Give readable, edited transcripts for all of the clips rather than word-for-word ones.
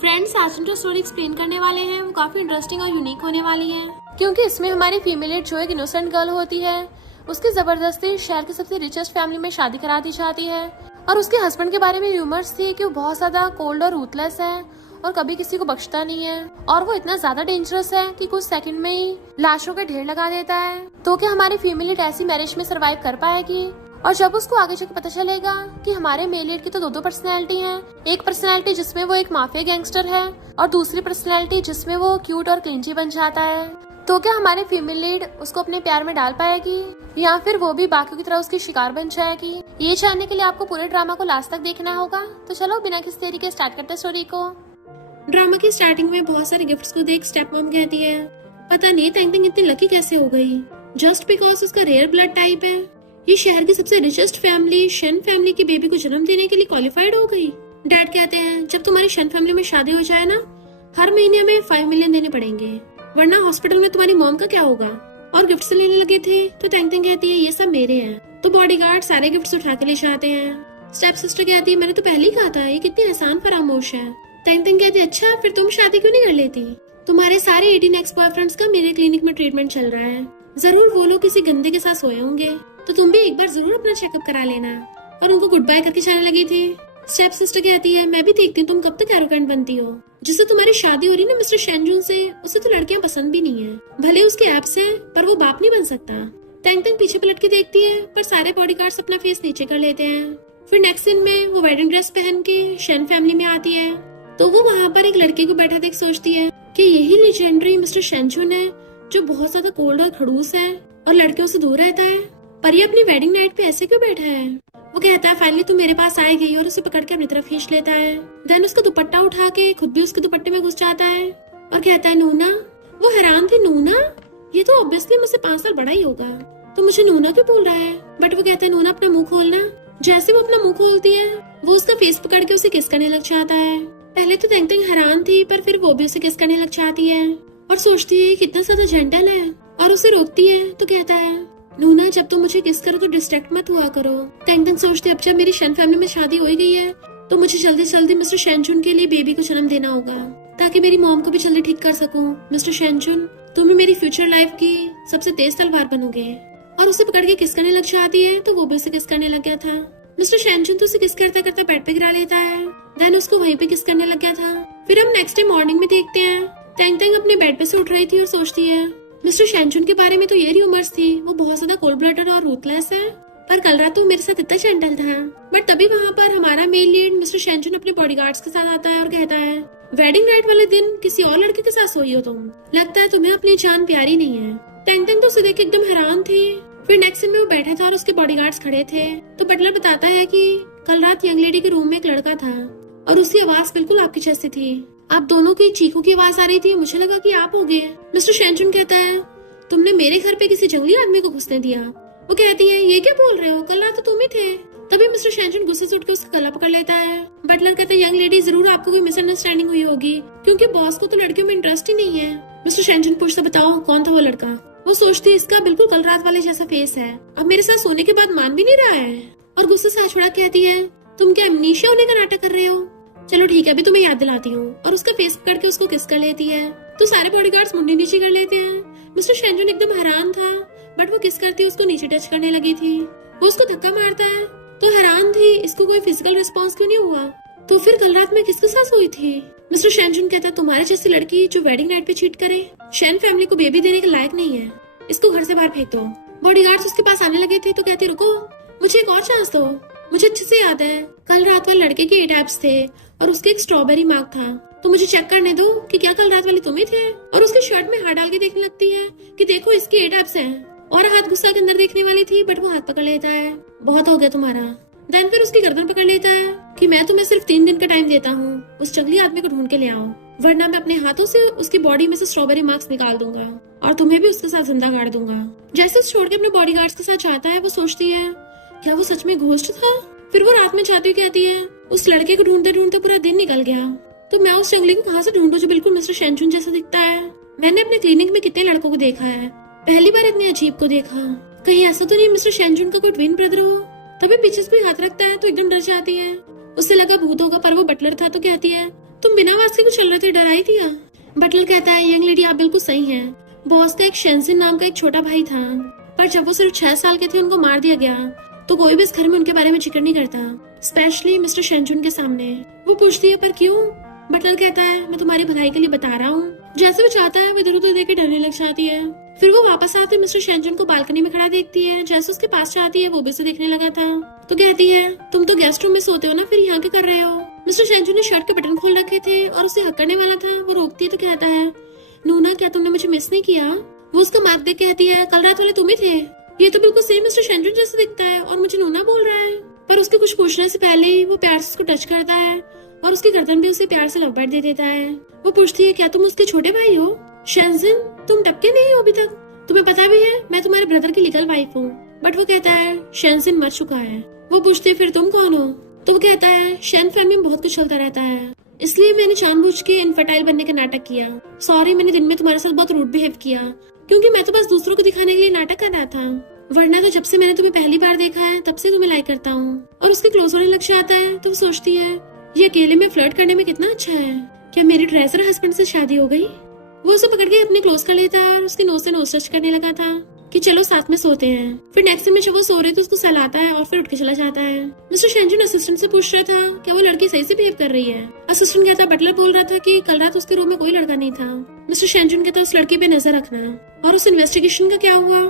Friends, आज हम जो स्टोरी एक्सप्लेन करने वाले हैं वो काफी इंटरेस्टिंग और यूनिक होने वाली है, क्योंकि इसमें हमारी फीमेल लीड जो एक इनोसेंट गर्ल होती है, उसकी जबरदस्ती शहर की सबसे रिचेस्ट फैमिली में शादी करा दी जाती है। और उसके हस्बैंड के बारे में रूमर्स थी कि वो बहुत ज्यादा कोल्ड और रूथलेस है और कभी किसी को बख्शता नहीं है, और वो इतना ज्यादा डेंजरस है कि कुछ सेकंड में ही लाशों के ढेर लगा देता है। तो क्या हमारी फीमेल लीड ऐसी मैरिज में सरवाइव कर पाएगी? और जब उसको आगे चल पता चलेगा कि हमारे मेल लीड की तो दो पर्सनैलिटी हैं, एक पर्सनैलिटी जिसमें वो एक माफिया गैंगस्टर है और दूसरी पर्सनैलिटी जिसमें वो क्यूट और क्लिंची बन जाता है। तो क्या हमारी फीमेल लीड उसको अपने प्यार में डाल पाएगी या फिर वो भी बाकियों की तरह उसकी शिकार बन जाएगी? ये जानने के लिए आपको पूरे ड्रामा को लास्ट तक देखना होगा। तो चलो बिना किसी देरी के स्टार्ट करते स्टोरी को। ड्रामा की स्टार्टिंग में बहुत सारे गिफ्ट्स को देख स्टेप मॉम कहती है, पता नहीं तैंग इतनी लकी कैसे हो गई, जस्ट बिकॉज उसका रेयर ब्लड टाइप है ये शहर की सबसे रिचेस्ट फैमिली शन फैमिली की बेबी को जन्म देने के लिए क्वालिफाइड हो गई। डैड कहते हैं जब तुम्हारी शन फैमिली में शादी हो जाए ना, हर महीने में 5 मिलियन देने पड़ेंगे, वरना हॉस्पिटल में तुम्हारी मॉम का क्या होगा। और गिफ्ट्स लेने लगे थे तो तैंग कहती है ये सब मेरे हैं। तो बॉडीगार्ड सारे गिफ्ट्स उठा के ले जाते हैं। स्टेप सिस्टर कहती है मैंने तो पहले ही कहा था ये कितनी आसान फरामोश है। तैंग कहती है अच्छा फिर तुम शादी क्यों नहीं कर लेती? तुम्हारे सारे 18 एक्स बॉयफ्रेंड्स का मेरे क्लिनिक में ट्रीटमेंट चल रहा है, जरूर वो लोग किसी गंदे के साथ सोए होंगे, तो तुम भी एक बार जरूर अपना चेकअप करा लेना। और उनको गुड बाय करके जाने लगी थी। स्टेप सिस्टर कहती है मैं भी देखती हूँ तुम कब तक एरोगेंट बनती हो। जिससे तुम्हारी शादी हो रही ना मिस्टर शेनजून से, उसे तो लड़कियां पसंद भी नहीं है, भले उसके एब्स है पर वो बाप नहीं बन सकता। तैंग पीछे पलट के देखती है पर सारे बॉडीगार्ड्स अपना फेस नीचे कर लेते हैं। फिर नेक्स्ट सीन में वो वेडिंग ड्रेस पहन के शेन फैमिली में आती है, तो वो वहाँ पर एक लड़के को बैठा देख सोचती है कि यही लेजेंडरी मिस्टर शेनजून है जो बहुत ज्यादा कोल्ड और खड़ूस है और लड़कियों से दूर रहता है, पर ये अपनी वेडिंग नाइट पे ऐसे क्यों बैठा है? वो कहता है फाइनली तू मेरे पास आएगी और उसे पकड़ के अपनी तरफ खींच लेता है। देन उसका दुपट्टा उठा के खुद भी उसके दुपट्टे में घुस जाता है और कहता है नूना। वो हैरान थी, नूना? ये तो ऑब्वियसली मुझसे 5 साल बड़ा ही होगा, तो मुझे नूना क्यों बोल रहा है? बट वो कहता है नूना अपना मुंह खोलना। जैसे वो अपना मुंह खोलती है वो उसका फेस पकड़ के उसे किस करने लग जाता है। पहले तो तैंग हैरान थी पर फिर वो भी उसे किस करने लग जाती है और सोचती है कितना ज्यादा जेंटल है, और उसे रोकती है तो कहता है नूना जब तुम मुझे किस करो तो डिस्ट्रैक्ट मत हुआ करो। तैंग सोचती अब जब मेरी शन फैमिली में शादी हो गई है तो मुझे जल्दी से जल्दी मिस्टर शेनचुन के लिए बेबी को जन्म देना होगा ताकि मेरी मॉम को भी जल्दी ठीक कर सकूं। मिस्टर शेनचुन तुम ही मेरी फ्यूचर लाइफ की सबसे तेज तलवार बनोगे। और उसे पकड़ के किस करने लग जाती है तो वो भी उसे किस करने लग गया था। मिस्टर शेनचुन तो उसे किस करता करता बेड पे गिरा लेता है, देन उसको वहीं पे किस करने लग गया था। फिर हम नेक्स्ट डे मॉर्निंग में देखते हैं तैंग अपने बेड पे से उठ रही थी और सोचती है मिस्टर शेनचुन के बारे में तो ये रूमर्स थी वो बहुत ज्यादा कोल्ड ब्लडेड और रूथलेस है, पर कल रात तो मेरे साथ इतना जेंटल था। बट तभी वहाँ पर हमारा मेल लीड मिस्टर शेनचुन अपने बॉडीगार्ड्स के साथ आता है और कहता है वेडिंग नाइट वाले दिन किसी और लड़के के साथ सोई हो तुम, लगता है तुम्हें अपनी जान प्यारी नहीं है। तैंग तो उसे देख के एकदम हैरान थी। फिर नेक्स्ट सीन में वो बैठा था और उसके बॉडीगार्ड्स खड़े थे, तो बटलर बताता है कि कल रात यंग लेडी के रूम में एक लड़का था और उसकी आवाज बिल्कुल आपकी जैसी थी, आप दोनों की चीखों की आवाज आ रही थी, मुझे लगा कि आप होगे। मिस्टर शेनचुन कहता है तुमने मेरे घर पे किसी जंगली आदमी को घुसने दिया। वो कहती है ये क्या बोल रहे हो, कल रात तो तुम ही थे। तभी मिस्टर शेनचुन गुस्से से उठ के उसका गला पकड़ लेता है। बटलर कहता है यंग लेडी जरूर आपको कोई मिसअंडरस्टैंडिंग हुई होगी, क्योंकि बॉस को तो लड़कियों में इंटरेस्ट ही नहीं है। मिस्टर शेनचुन पूछता बताओ कौन था वो लड़का? वो सोचती है इसका बिल्कुल कल रात वाले जैसा फेस है, अब मेरे साथ सोने के बाद मान भी नहीं रहा है। और गुस्से से छोड़ा कहती है तुम क्या अमनीशिया होने का नाटक कर रहे हो? चलो ठीक है अभी तुम्हें याद दिलाती हूँ। और उसका फेस पकड़ के उसको किस कर लेती है, तो सारे बॉडीगार्ड्स मुंडी नीचे कर लेते हैं। मिस्टर शेनचुन एकदम हैरान था, बट वो किस करती उसको नीचे टच करने लगी थी। वो उसको धक्का मारता है तो हैरान थी इसको कोई फिजिकल रिस्पॉन्स क्यों नहीं हुआ। तो फिर कल रात में किसके साथ हुई थी? मिस्टर शेनचुन कहता है तुम्हारे जैसी लड़की जो वेडिंग नाइट पे चीट करे शेन फैमिली को बेबी देने के लायक नहीं है, इसको घर से बाहर फेंक दो। बॉडीगार्ड्स उसके पास आने लगे थे तो कहती रुको मुझे एक और चांस दो। मुझे अच्छे से याद है कल रात वाले लड़के के 8 एब्स थे और उसके एक स्ट्रॉबेरी मार्क था, तो मुझे चेक करने दो कि क्या कल रात वाली तुम ही थे। और उसकी शर्ट में हाथ डाल के देखने लगती है कि देखो इसके 8 एब्स हैं, और हाथ गुस्सा के अंदर देखने वाली थी बट वो हाथ पकड़ लेता है बहुत हो गया तुम्हारा। देन फिर उसकी गर्दन पकड़ लेता है कि मैं तुम्हें सिर्फ 3 दिन का टाइम देता हूँ, उस जंगली आदमी को ढूंढ के ले आओ, वरना मैं अपने हाथों से उसकी बॉडी में से स्ट्रॉबेरी मार्क्स निकाल दूंगा और तुम्हें भी उसके साथ जिंदा गाड़ दूंगा। जैसे छोड़ के अपने बॉडीगार्ड्स के साथ जाता है वो सोचती है क्या वो सच में घोस्ट था। फिर वो रात में जाती कहती है उस लड़के को ढूंढते ढूंढते पूरा दिन निकल गया, तो मैं उस जंगली को कहाँ से ढूंढूं जो बिल्कुल मिस्टर शेनचुन जैसा दिखता है। मैंने अपने क्लिनिक में कितने लड़कों को देखा है, पहली बार इतने अजीब को देखा, कहीं ऐसा तो नहीं मिस्टर शेनचुन का कोई ट्विन ब्रदर हो। तभी पीछे से कोई हाथ रखता है तो एकदम डर जाती है, उससे लगा भूत होगा पर वो बटलर था तो कहती है तुम बिना आवाज के कुछ चल रहे थे, डर आई थी क्या? बटलर कहता है, यंग लेडी आप बिल्कुल सही हैं। बॉस का एक शेंजिन नाम का एक छोटा भाई था, पर जब वो सिर्फ 6 साल के थे उनको मार दिया गया। तो कोई भी इस घर में उनके बारे में जिक्र नहीं करता, स्पेशली मिस्टर शेंजुन के सामने। वो पूछती है, पर क्यों? बटलर कहता है, मैं तुम्हारी भलाई के लिए बता रहा हूँ। जैसे वो चाहता है वो इधर उधर देख के डरने लग जाती है। फिर वो वापस आते मिस्टर शेंजुन को बालकनी में खड़ा देखती है। जैसे उसके पास जाती है वो भी उसे देखने लगा था। तो कहती है, तुम तो गेस्ट रूम में सोते हो ना, फिर यहाँ क्या कर रहे हो? मिस्टर शेंजुन ने शर्ट के बटन खोल रखे थे और उसे हक करने वाला था। वो रोकती है तो कहता है, नूना क्या तुमने मुझे मिस नहीं किया? वो उसका मार्क देख कहती है, कल रात वाले तुम ही थे। ये तो बिल्कुल सेम मिस्टर शेंजुन जैसे दिखता है और मुझे नूना बोल रहा है। पर उसके कुछ पूछने से पहले ही वो प्यार से उसको टच करता है और उसकी गर्दन भी उसे प्यार से लव बैट दे देता है। वो पूछती है, क्या तुम उसके छोटे भाई हो? शेंजिन, तुम टपके नहीं हो अभी तक? तुम्हें पता भी है मैं तुम्हारे ब्रदर की लीगल वाइफ हूँ। बट वो कहता है, शेंजिन मर चुका है। वो पूछती है, फिर तुम कौन हो? तो वो कहता है, शेन फैमिली में बहुत कुछ चलता रहता है, इसलिए मैंने जानबूझ के इनफर्टाइल बनने का नाटक किया। सॉरी, मैंने दिन में तुम्हारे साथ बहुत रूड बिहेव किया, क्योंकि मैं तो बस दूसरों को दिखाने के लिए नाटक कर रहा था। वरना तो जब से मैंने तुम्हें पहली बार देखा है तब से तुम्हें लाइक करता हूँ। और उसके क्लोज होने लग जाता है तो वो सोचती है, ये अकेले में फ्लर्ट करने में कितना अच्छा है। क्या मेरे ट्रेजर हस्बैंड से शादी हो गई? वो उसे पकड़ के अपने क्लोज कर लेता है और उसके नोज से नोज टच करने लगा था कि चलो साथ में सोते हैं। फिर नेक्स्ट दिन में जब वो सो रही तो उसको सहलाता है और फिर उठ के चला जाता है। मिस्टर शेंजुन असिस्टेंट से पूछ रहा था क्या वो लड़की सही से बिहेव कर रही है। असिस्टेंट कहता, बटलर बोल रहा था कि कल रात उसके रूम में कोई लड़का नहीं था। मिस्टर शेंजुन कहता, उस लड़की पे नजर रखना। और उस इन्वेस्टिगेशन का क्या हुआ?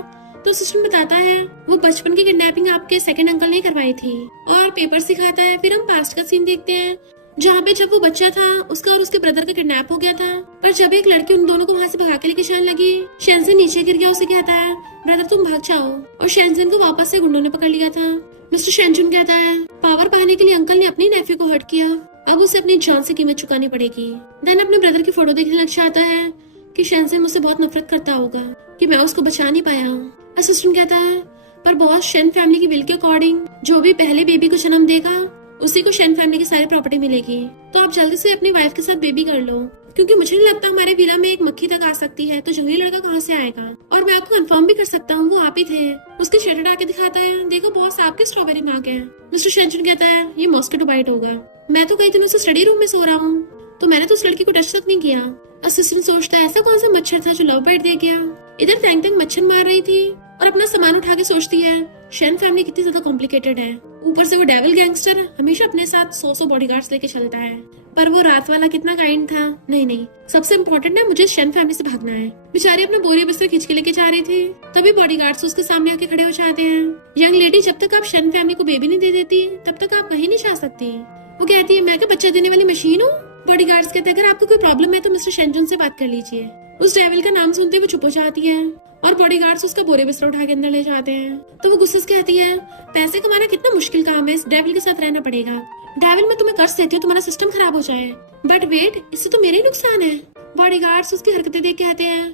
तो असिस्टेंट बताता है, वो बचपन की किडनैपिंग आपके सेकंड अंकल ने करवाई थी। और पेपर सिखाता है। फिर हम पास्ट का सीन देखते हैं जहाँ पे जब वो बच्चा था उसका और उसके ब्रदर का किडनैप हो गया था। पर जब एक लड़की उन दोनों को वहाँ से भगा के लेके जाने लगी, शेंजिन नीचे गिर गया। उसे कहता है, ब्रदर तुम भाग जाओ। और शेंजिन को वापस से गुंडों ने पकड़ लिया था। मिस्टर शेंजुन कहता है, पावर पाने के लिए अंकल ने अपने नेफ्यू को हर्ट किया, अब उसे अपनी जान से कीमत चुकानी पड़ेगी। देन अपने ब्रदर की फोटो देखने लग जाता है कि शेंजिन मुझसे बहुत नफरत करता होगा कि मैं उसको बचा नहीं पाया। असिस्टेंट कहता है, पर बॉस, शेन फैमिली की विल के अकॉर्डिंग जो भी पहले बेबी को जन्म देगा उसी को शेन फैमिली की सारी प्रॉपर्टी मिलेगी। तो आप जल्दी से अपनी वाइफ के साथ बेबी कर लो, क्योंकि मुझे नहीं लगता हमारे विला में एक मक्खी तक आ सकती है, तो जंगली लड़का कहाँ से आएगा। और मैं आपको कंफर्म भी कर सकता हूँ वो आप ही थे। उसके शर्ट आके दिखाता है, देखो बॉस आपके स्ट्रॉबेरी मार्क है। मिस्टर शेंजुन कहता है, ये मॉस्किटो बाइट होगा, मैं तो कई दिनों से स्टडी रूम में सो रहा हूँ, तो मैंने तो उस लड़की को टच तक नहीं किया। असिस्टेंट सोचता है, ऐसा कौन सा मच्छर था जो लव बाइट दे गया। इधर तैंग तैंग मच्छर मार रही थी और अपना सामान उठा के सोचती है, शेन फैमिली कितनी ज्यादा कॉम्प्लिकेटेड है। ऊपर से वो डेविल गैंगस्टर हमेशा अपने साथ 100 बॉडीगार्ड्स लेके चलता है। पर वो रात वाला कितना काइंड था। नहीं, सबसे इम्पोर्टेंट है, मुझे शेन फैमिली से भागना है। बेचारी अपना बोरी बिस्तर खींच के लेके जा रही थी, तभी बॉडीगार्ड्स उसके सामने आके खड़े हो जाते हैं। यंग लेडी, जब तक आप शेन फैमिली को बेबी नहीं दे देती तब तक आप कहीं नहीं जा सकती। वो कहती है, मैं क्या बच्चा देने वाली मशीन हूँ? बॉडीगार्ड्स कहते हैं, अगर आपको कोई प्रॉब्लम है तो मिस्टर शेंजुन से बात कर लीजिए। उस डेविल का नाम सुनते वो चुप हो जाती है और बॉडीगार्ड्स उसका बोरे बिस्तर उठा के अंदर ले जाते हैं। तो वो गुस्से से कहती है, पैसे कमाना कितना मुश्किल काम है, इस डेविल के साथ रहना पड़ेगा। डेविल, मैं तुम्हें कर्ज देती हूँ तुम्हारा सिस्टम खराब हो जाए, बट वेट, इससे तो मेरे ही नुकसान है। बॉडीगार्ड्स उसकी हरकतें देख कहते हैं,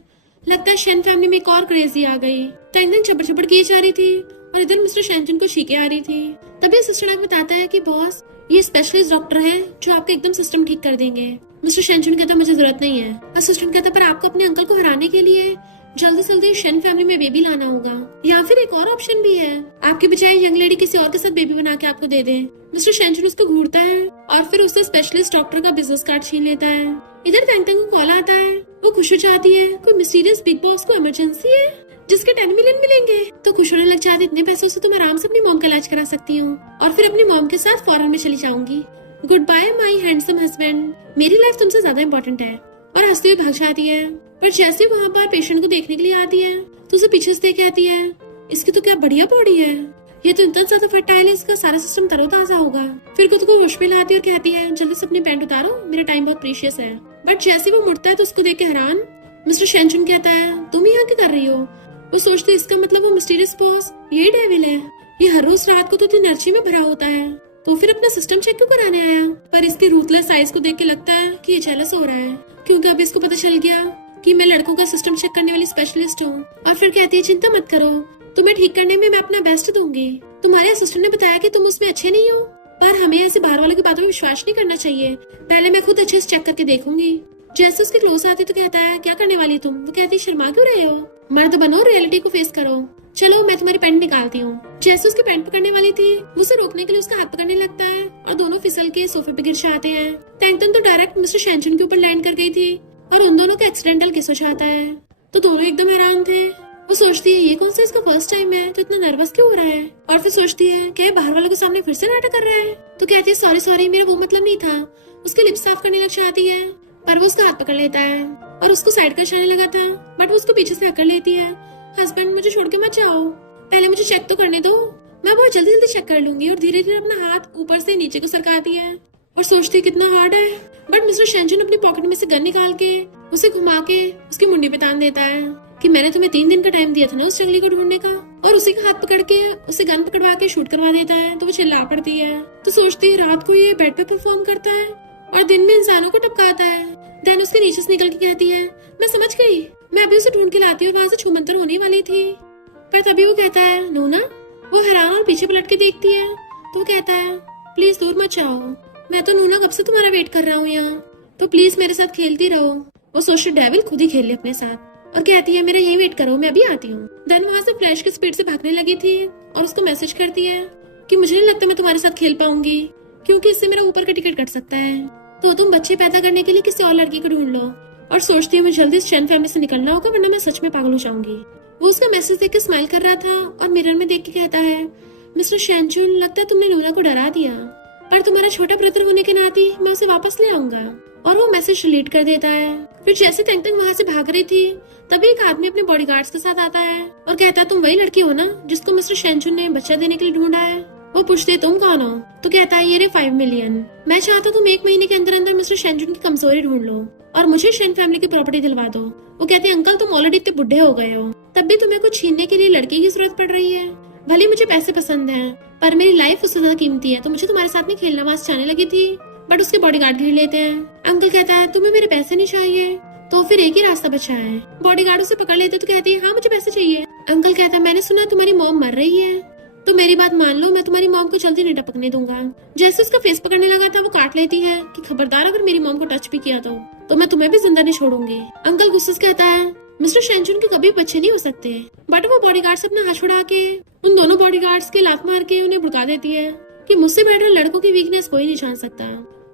लगता है शेन फैमिली में एक और क्रेजी आ गई। टैंग छपड़ छपड़ की जा रही थी और इधर मिस्टर शेंजुन को छींके आ रही थी। तभी असिस्टेंट बताता है कि बॉस, ये स्पेशलिस्ट डॉक्टर है जो आपका एकदम सिस्टम ठीक कर देंगे। मिस्टर शेंजुन कहता, मुझे जरूरत नहीं है। असिस्टेंट कहता, पर आपको अपने अंकल को हराने के लिए जल्दी से जल्दी शेन फैमिली में बेबी लाना होगा, या फिर एक और ऑप्शन भी है, आपके बजाय यंग लेडी किसी और के साथ बेबी बना के आपको दे दे। मिस्टर शेंजुन उसको घूरता है और फिर उससे स्पेशलिस्ट डॉक्टर का बिजनेस कार्ड छीन लेता है। इधर तैंग तैंग को कॉल आता है, वो खुश हो जाती है, कोई मिस्टीरियस बिग बॉस को इमरजेंसी है जिसके 10 मिलियन मिलेंगे। तो खुश होने लग जाती, इतने पैसों से तो मैं आराम से अपनी मॉम का इलाज करा सकती हूँ और फिर अपनी मॉम के साथ फॉरेन में चली जाऊंगी। गुड बाय माई हैंडसम हस्बैंड, मेरी लाइफ तुमसे ज्यादा इम्पोर्टेंट है। और हंसती हुई भाग जाती है। पर जैसे वहाँ पर पेशेंट को देखने के लिए आती है तो उसे पीछे से देख आती है, इसकी तो क्या बढ़िया बॉडी है, ये तो इतना ज्यादा फर्टाइल है, इसका सारा सिस्टम तरोताजा होगा। फिर खुद को होश में लाती है और कहती है, जल्दी से अपनी पैंट उतारो, मेरा टाइम बहुत प्रीशियस है। बट जैसे वो मुड़ता है तो उसको देख के हैरान मिस्टर शेंजुन कहता है, तुम यहाँ क्या कर रही हो? वो सोचती है, इसका मतलब वो मिस्टीरियस बॉस यही डेविल है, ये हर रोज रात को तो इतनी एनर्जी में भरा होता है, तो फिर अपना सिस्टम चेक क्यों कराने आया? पर इसकी रूथलेस साइज को देख के लगता है कि ये जेलस हो रहा है, क्योंकि अब इसको पता चल गया कि मैं लड़कों का सिस्टम चेक करने वाली स्पेशलिस्ट हूँ। और फिर कहती है, चिंता मत करो, तुम्हें ठीक करने में मैं अपना बेस्ट दूंगी। तुम्हारे असिस्टेंट ने बताया कि तुम उसमें अच्छे नहीं हो, पर हमें ऐसे बाहर वालों की बातों में विश्वास नहीं करना चाहिए, पहले मैं खुद अच्छे से चेक करके देखूंगी। जैसे उसके क्लोज आती तो कहता है, क्या करने वाली तुम? वो कहती, शर्मा क्यों रहे हो, मर्द बनो, रियलिटी को फेस करो। चलो मैं तुम्हारी पैंट निकालती हूँ। जैसे उसकी पैंट पकड़ने वाली थी, वो उसे रोकने के लिए उसका हाथ पकड़ने लगता है और दोनों फिसल के सोफे पे गिर जाते हैं। टैंगटन तो डायरेक्ट मिस्टर शेंचुन के ऊपर लैंड कर गई थी और उन दोनों का एक्सीडेंटल किस हो जाता है। तो दोनों एकदम हैरान थे। वो सोचती है ये कौन सा इसका फर्स्ट टाइम है तो इतना नर्वस क्यों हो रहा है, और फिर सोचती है क्या बाहर वालों के सामने फिर से नाटक कर रहा है। तो कहती है सॉरी सॉरी, मेरा वो मतलब नहीं था। उसके लिप्स साफ करने लग जाती है पर वो उसका हाथ पकड़ लेता है और उसको साइड कर जाने लगा था, बट वो उसको पीछे से अकड़ लेती है। हस्बैंड मुझे छोड़ के मत जाओ, पहले मुझे चेक तो करने दो, मैं बहुत जल्दी जल्दी चेक कर लूंगी। और धीरे धीरे अपना हाथ ऊपर से नीचे को सरकाती है और सोचती है कितना हार्ड है। बट मिस्टर शेंचुन अपनी पॉकेट में से गन निकाल के उसे घुमा के उसकी मुंडी पे तान देता है कि मैंने तुम्हें 3 दिन का टाइम दिया था ना उस जंगली को ढूंढने का, और उसी का हाथ पकड़ के उसे गन पकड़वा के शूट करवा देता है। तो वो चिल्ला पड़ती है। तो सोचती है रात को ये बेड पे परफॉर्म करता है और दिन में इंसानों को टपकाता है। देन उसके नीचे से निकल के कहती है मैं समझ गई, मैं अभी उसे ढूंढ के लाती हूँ, वहाँ से छूमंतर होने वाली थी। पर तभी वो कहता है नूना। वो हैरान और पीछे पलट के देखती है। तो वो कहता है प्लीज दूर मत जाओ, मैं तो नूना कब से तुम्हारा वेट कर रहा हूँ यहाँ, तो प्लीज मेरे साथ खेलती रहो। वो सोचती डेविल खुद ही खेल ले अपने साथ और कहती है मेरा यही वेट करो, मैं अभी आती हूँ। देन वहाँ से फ्लैश की स्पीड से भागने लगी थी और उसको मैसेज करती है कि मुझे नहीं लगता मैं तुम्हारे साथ खेल पाऊंगी क्योंकि इससे मेरा ऊपर का टिकट कट सकता है, तो तुम बच्चे पैदा करने के लिए किसी और लड़की को ढूंढ लो। और सोचती है मुझे जल्दी इस चैन फैमिली से निकलना होगा वरना मैं सच में पागल हो जाऊंगी। वो उसका मैसेज देख के स्माइल कर रहा था और मिरर में देख के कहता है मिस्टर शेंचुन, लगता है तुमने नूना को डरा दिया, पर तुम्हारा छोटा ब्रदर होने के नाते मैं उसे वापस ले आऊंगा। और वो मैसेज डिलीट कर देता है। फिर जैसे टैंगटन वहाँ से भाग रही थी तभी एक आदमी अपने बॉडीगार्ड्स के साथ आता है और कहता है तुम वही लड़की हो ना जिसको मिस्टर शेंचुन ने बच्चा देने के लिए ढूंढा है। वो पूछते तुम कौन हो, तो कहता है ये रे 5 मिलियन, मैं चाहता हूँ तुम 1 महीने के अंदर अंदर मिस्टर शेंचुन की कमजोरी ढूंढ लो और मुझे शेन फैमिली की प्रॉपर्टी दिलवा दो। वो कहते हैं अंकल तुम ऑलरेडी इतने बुढ़े हो गए हो, तब भी तुम्हें कुछ छीनने के लिए लड़की की जरूरत पड़ रही है। भले मुझे पैसे पसंद है पर मेरी लाइफ उससे ज्यादा कीमती है, तो मुझे तुम्हारे साथ में खेलना वहां से जाने लगी थी, बट उसके बॉडीगार्ड घेर लेते हैं। अंकल कहता है तुम्हें मेरे पैसे नहीं चाहिए, तो फिर एक ही रास्ता बचा है। बॉडीगार्ड उसे पकड़ लेते तो कहती है हाँ मुझे पैसे चाहिए। अंकल कहता है मैंने सुना तुम्हारी मॉम मर रही है, तो मेरी बात मान लो, मैं तुम्हारी मॉम को जल्दी नहीं टपकने दूंगा। जैसे उसका फेस पकड़ने लगा था वो काट लेती है कि खबरदार अगर मेरी मॉम को टच भी किया तो मैं तुम्हें भी जिंदा नहीं छोड़ूंगी। अंकल गुस्से से कहता है मिस्टर शेंचुन के कभी बच्चे नहीं हो सकते, बट वो बॉडीगार्ड से अपना हाथ छुड़ा के उन दोनों बॉडीगार्ड्स के लात मार के उन्हें भड़का देती है कि मुझसे बेटर लड़कों की वीकनेस कोई नहीं जान सकता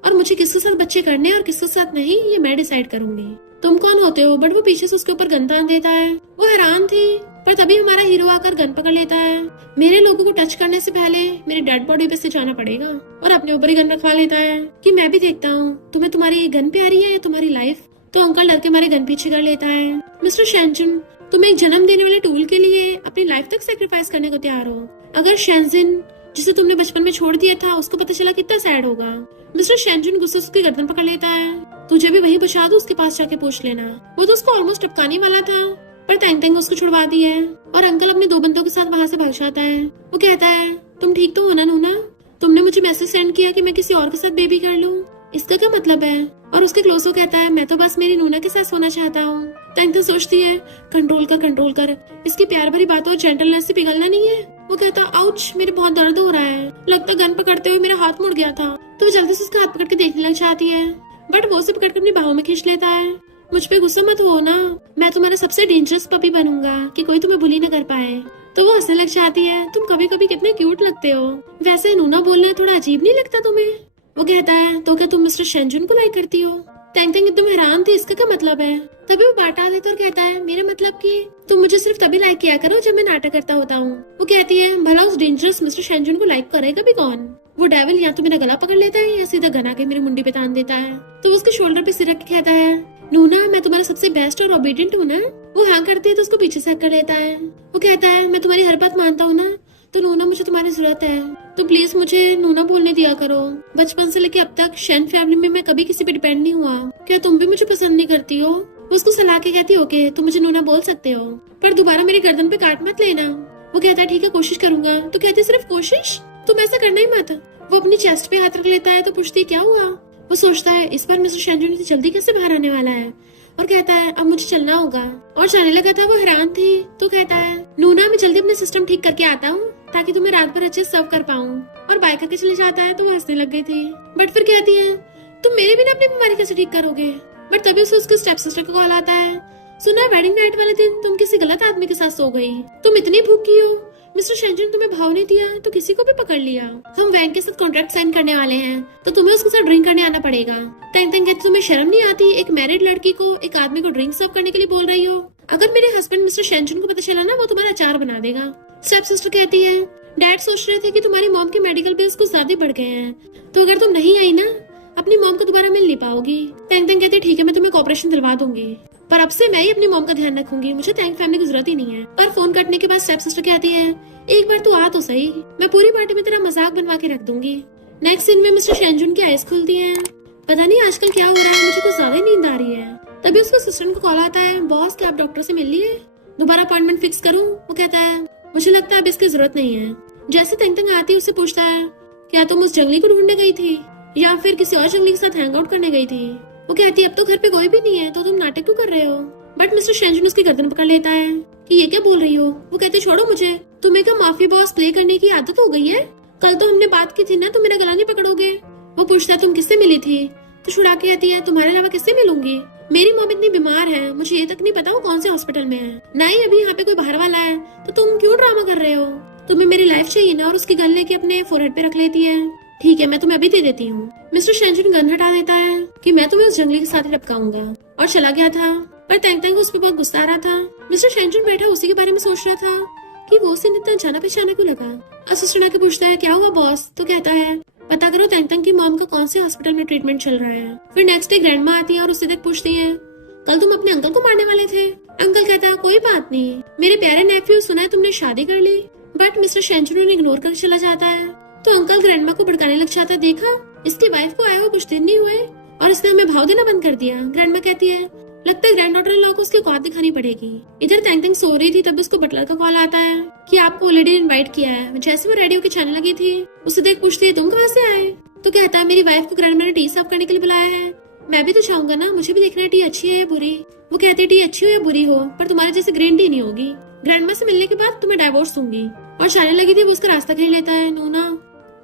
और मुझे किसके साथ बच्चे करने और किसके साथ नहीं ये मैं डिसाइड करूंगी, तुम कौन होते हो। बट वो पीछे से उसके ऊपर गन तान देता है। वो हैरान थी पर तभी हमारा हीरो आकर गन पकड़ लेता है। मेरे लोगों को टच करने से पहले मेरी डेड बॉडी पे से जाना पड़ेगा और अपने ऊपर ही गन रखवा लेता है कि मैं भी देखता हूँ तुम्हें तुम्हारी गन प्यारी है या तुम्हारी लाइफ। तो अंकल डर के मारे गन पीछे कर लेता है। मिस्टर शेंचुन तुम एक जन्म देने वाले टूल के लिए अपनी लाइफ तक सेक्रीफाइस करने को तैयार हो। अगर शेंजिन जिसे तुमने बचपन में छोड़ दिया था उसको पता चला कितना सैड होगा। मिस्टर शेंचुन गुस्से से उसकी गर्दन पकड़ लेता है। तुझे भी वही बचा दो, उसके पास जाके पूछ लेना। वो तो उसको ऑलमोस्ट टपकाने वाला था पर टैंग उसको छुड़वा दी है और अंकल अपने 2 बंदों के साथ वहाँ से भाग जाता है। वो कहता है तुम ठीक तो हो ना नूना, तुमने मुझे मैसेज सेंड किया कि मैं किसी और के साथ बेबी कर लूं, इसका क्या मतलब है। और उसके क्लोज वो कहता है मैं तो बस मेरी नूना के साथ सोना चाहता हूँ। टैंग सोचती है कंट्रोल कर, इसकी प्यार भरी बातों जेंटलनेस से पिघलना नहीं है। वो कहता आउच मेरे बहुत दर्द हो रहा है, लगता गन पकड़ते हुए मेरा हाथ मुड़ गया था। तो जल्दी से उसका हाथ पकड़ के देखने लग जाती है बट वो उसे पकड़ कर अपनी बाहों में खींच लेता है। मुझ पे गुस्सा मत हो ना, मैं तुम्हारा सबसे डेंजरस पपी बनूंगा कि कोई तुम्हें बुली न कर पाए। तो वो हंसने लग जाती है तुम कभी कभी कितने क्यूट लगते हो, वैसे नूना बोलना थोड़ा अजीब नहीं लगता तुम्हें। वो कहता है तो क्या तुम मिस्टर शेंचुन को लाइक करती हो। टैंग एकदम हैरान थी इसका क्या मतलब है। तभी वो बात आ देता और कहता है मेरा मतलब कि तुम मुझे सिर्फ तभी लाइक किया करो जब मैं नाटक करता होता हूँ। वो कहती है भला उस डेंजरस मिस्टर शेंचुन को लाइक करेगा भी कौन। वो डेविल या तो मेरा गला पकड़ लेता है या सीधा गन आके मेरी मुंडी पे तान देता है। तो उसके शोल्डर पे सिर रख के कहता है नूना मैं तुम्हारा सबसे बेस्ट और ओबीडियंट हूँ ना। वो हाँ करती है तो उसको पीछे से हक कर लेता है। वो कहता है मैं तुम्हारी हर बात मानता हूँ ना, तो नूना मुझे तुम्हारी जरूरत है, तो प्लीज मुझे नूना बोलने दिया करो। बचपन से लेके अब तक शेन फैमिली में मैं कभी किसी पे डिपेंड नहीं हुआ, क्या तुम भी मुझे पसंद नहीं करती हो। वो उसको सलाह के कहती ओके तुम मुझे नूना बोल सकते हो पर दोबारा मेरी गर्दन पे काट मत लेना। वो कहता है ठीक है कोशिश करूंगा। तो कहती सिर्फ कोशिश, तुम ऐसा करना ही मत। वो अपनी चेस्ट पे हाथ रख लेता है तो पूछती क्या हुआ। वो सोचता है इस बार मिस्टर शेंचुन से जल्दी कैसे बाहर आने वाला है और कहता है अब मुझे चलना होगा और जाने लगा था। वो हैरान थी तो कहता है नूना मैं जल्दी अपने सिस्टम ठीक करके आता हूँ ताकि तुम्हें रात भर अच्छे सर्व कर पाऊँ। और बाय करके चले जाता है तो वो हंसने लग गई थी बट फिर कहती है तुम मेरे बिना अपनी बीमारी कैसे ठीक करोगे। बट तभी उसे उसके स्टेप सिस्टर का कॉल आता है। सुना वेडिंग नाइट वाले दिन तुम किसी गलत आदमी के साथ सो गई। तुम इतनी भूखी हो, मिस्टर शेंजन तुम्हें भाव नहीं दिया तो किसी को भी पकड़ लिया। हम वैंग के साथ कॉन्ट्रैक्ट साइन करने वाले हैं तो तुम्हें उसके साथ ड्रिंक करने आना पड़ेगा। तैंग तैंग कहती तुम्हें शर्म नहीं आती, एक मैरिड लड़की को एक आदमी को ड्रिंक सर्व करने के लिए बोल रही हो। अगर मेरे हस्बैंड मिस्टर शेंजन को पता चला ना, वो तुम्हारा अचार बना देगा। स्टेप सिस्टर कहती है डैड सोच रहे थे कि तुम्हारी मॉम के मेडिकल बिल्स कुछ ज्यादा बढ़ गए हैं, तो अगर तुम नहीं आई ना अपनी मॉम को दोबारा मिल नहीं पाओगी। तैंग तैंग कहती ठीक है, मैं तुम्हें कॉपरेशन दिलवा दूंगी, पर अब से मैं ही अपनी मॉम का ध्यान रखूंगी, मुझे तैंग फैमिली की जरूरत ही नहीं है। पर फोन कटने के बाद स्टेप सिस्टर कहती है एक बार तू आ तो सही, मैं पूरी पार्टी में तेरा मजाक बनवा के रख दूंगी। नेक्स्ट सीन में मिस्टर शेंजुन की आइज खुलती है। पता नहीं आजकल क्या हो रहा है, मुझे कुछ ज्यादा नींद आ रही है। तभी उसको असिस्टेंट को कॉल आता है, बॉस क्या आप डॉक्टर से मिल लिए, दोबारा अपॉइंटमेंट फिक्स करूं? वो कहता है मुझे लगता है अब इसकी जरूरत नहीं है। जैसे तंग तंग आती है उससे पूछता है क्या तुम उस जंगली को ढूंढने गई थी या फिर किसी और जंगली के साथ हैंग आउट करने गई थी? वो कहती है अब तो घर पे कोई भी नहीं है तो तुम नाटक क्यों कर रहे हो? बट मिस्टर शेंजुन उसकी गर्दन पकड़ लेता है कि ये क्या बोल रही हो। वो कहते छोड़ो मुझे, तुम्हें क्या माफी बॉस प्ले करने की आदत हो गई है? कल तो हमने बात की थी ना, तुम मेरा गला नहीं पकड़ोगे। वो पूछता है तुम किससे मिली थी? तो छुड़ा के आती है तुम्हारे अलावा किससे मिलूंगी, मेरी मॉम इतनी बीमार है, मुझे ये तक नहीं पता वो कौन से हॉस्पिटल में है, ना ही अभी यहाँ पे कोई बाहर वाला है, तो तुम क्यों ड्रामा कर रहे हो? तुम्हें मेरी लाइफ चाहिए ना? और उसकी गन लेके अपने फोरहेड पे रख लेती है। ठीक है मैं तुम्हें अभी दे देती हूँ। मिस्टर शेंजुन गन हटा देता है कि मैं तुम्हें उस जंगली के साथ ही टपकाऊंगा और चला गया था। पर तैंग तैंग उस पर बहुत गुस्सा आ रहा था। मिस्टर शेंजुन बैठा उसी के बारे में सोच रहा था कि वो उसे इतना जाना पहचाना क्यों लगा। असिस्टेंट आके पूछता है क्या हुआ बॉस? तो कहता है पता करो तैंग तैंग की मॉम का कौन से हॉस्पिटल में ट्रीटमेंट चल रहा है। फिर नेक्स्ट डे ग्रैंडमा आती है और उससे देख पूछती है कल तुम अपने अंकल को मारने वाले थे? अंकल कहता है कोई बात नहीं मेरे प्यारे नेफ्यू, सुना है तुमने शादी कर ली। बट मिस्टर शेंजुन उन्हें इग्नोर कर चला जाता है तो अंकल ग्रैंडमा को भड़काने लग जाता है, देखा इसकी वाइफ को आए हुए कुछ दिन नहीं हुए और इसने हमें भाव देना बंद कर दिया। ग्रैंडमा कहती है लगता है ग्रैंड डॉटर इन लॉ को उसकी औकात दिखानी पड़ेगी। इधर तैंग तैंग सो रही थी तब उसको बटलर का कॉल आता है कि आपको ऑलरेडी इनवाइट किया है। जैसे वो रेडियो के चैनल लगी थी उससे देख पूछती है तुम कहाँ से आए? तो कहता है मेरी वाइफ को ग्रैंडमा ने टी साफ करने के लिए बुलाया है, मैं भी तो चाहूंगा ना, मुझे भी देखना है टी अच्छी है या बुरी। वो कहती है टी अच्छी हो या बुरी हो पर तुम्हारे जैसे ग्रीन टी नहीं होगी, ग्रैंडमा से मिलने के बाद तुम्हें डाइवोर्स दूंगी। और जाने लगी थी वो उसका रास्ता घेर लेता है। नूना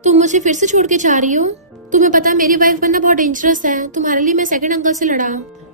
तुम मुझे फिर से छोड़ के जा रही हो? तुम्हें पता मेरी वाइफ बनना बहुत डेंजरस है, तुम्हारे लिए मैं सेकंड अंकल से लड़ा,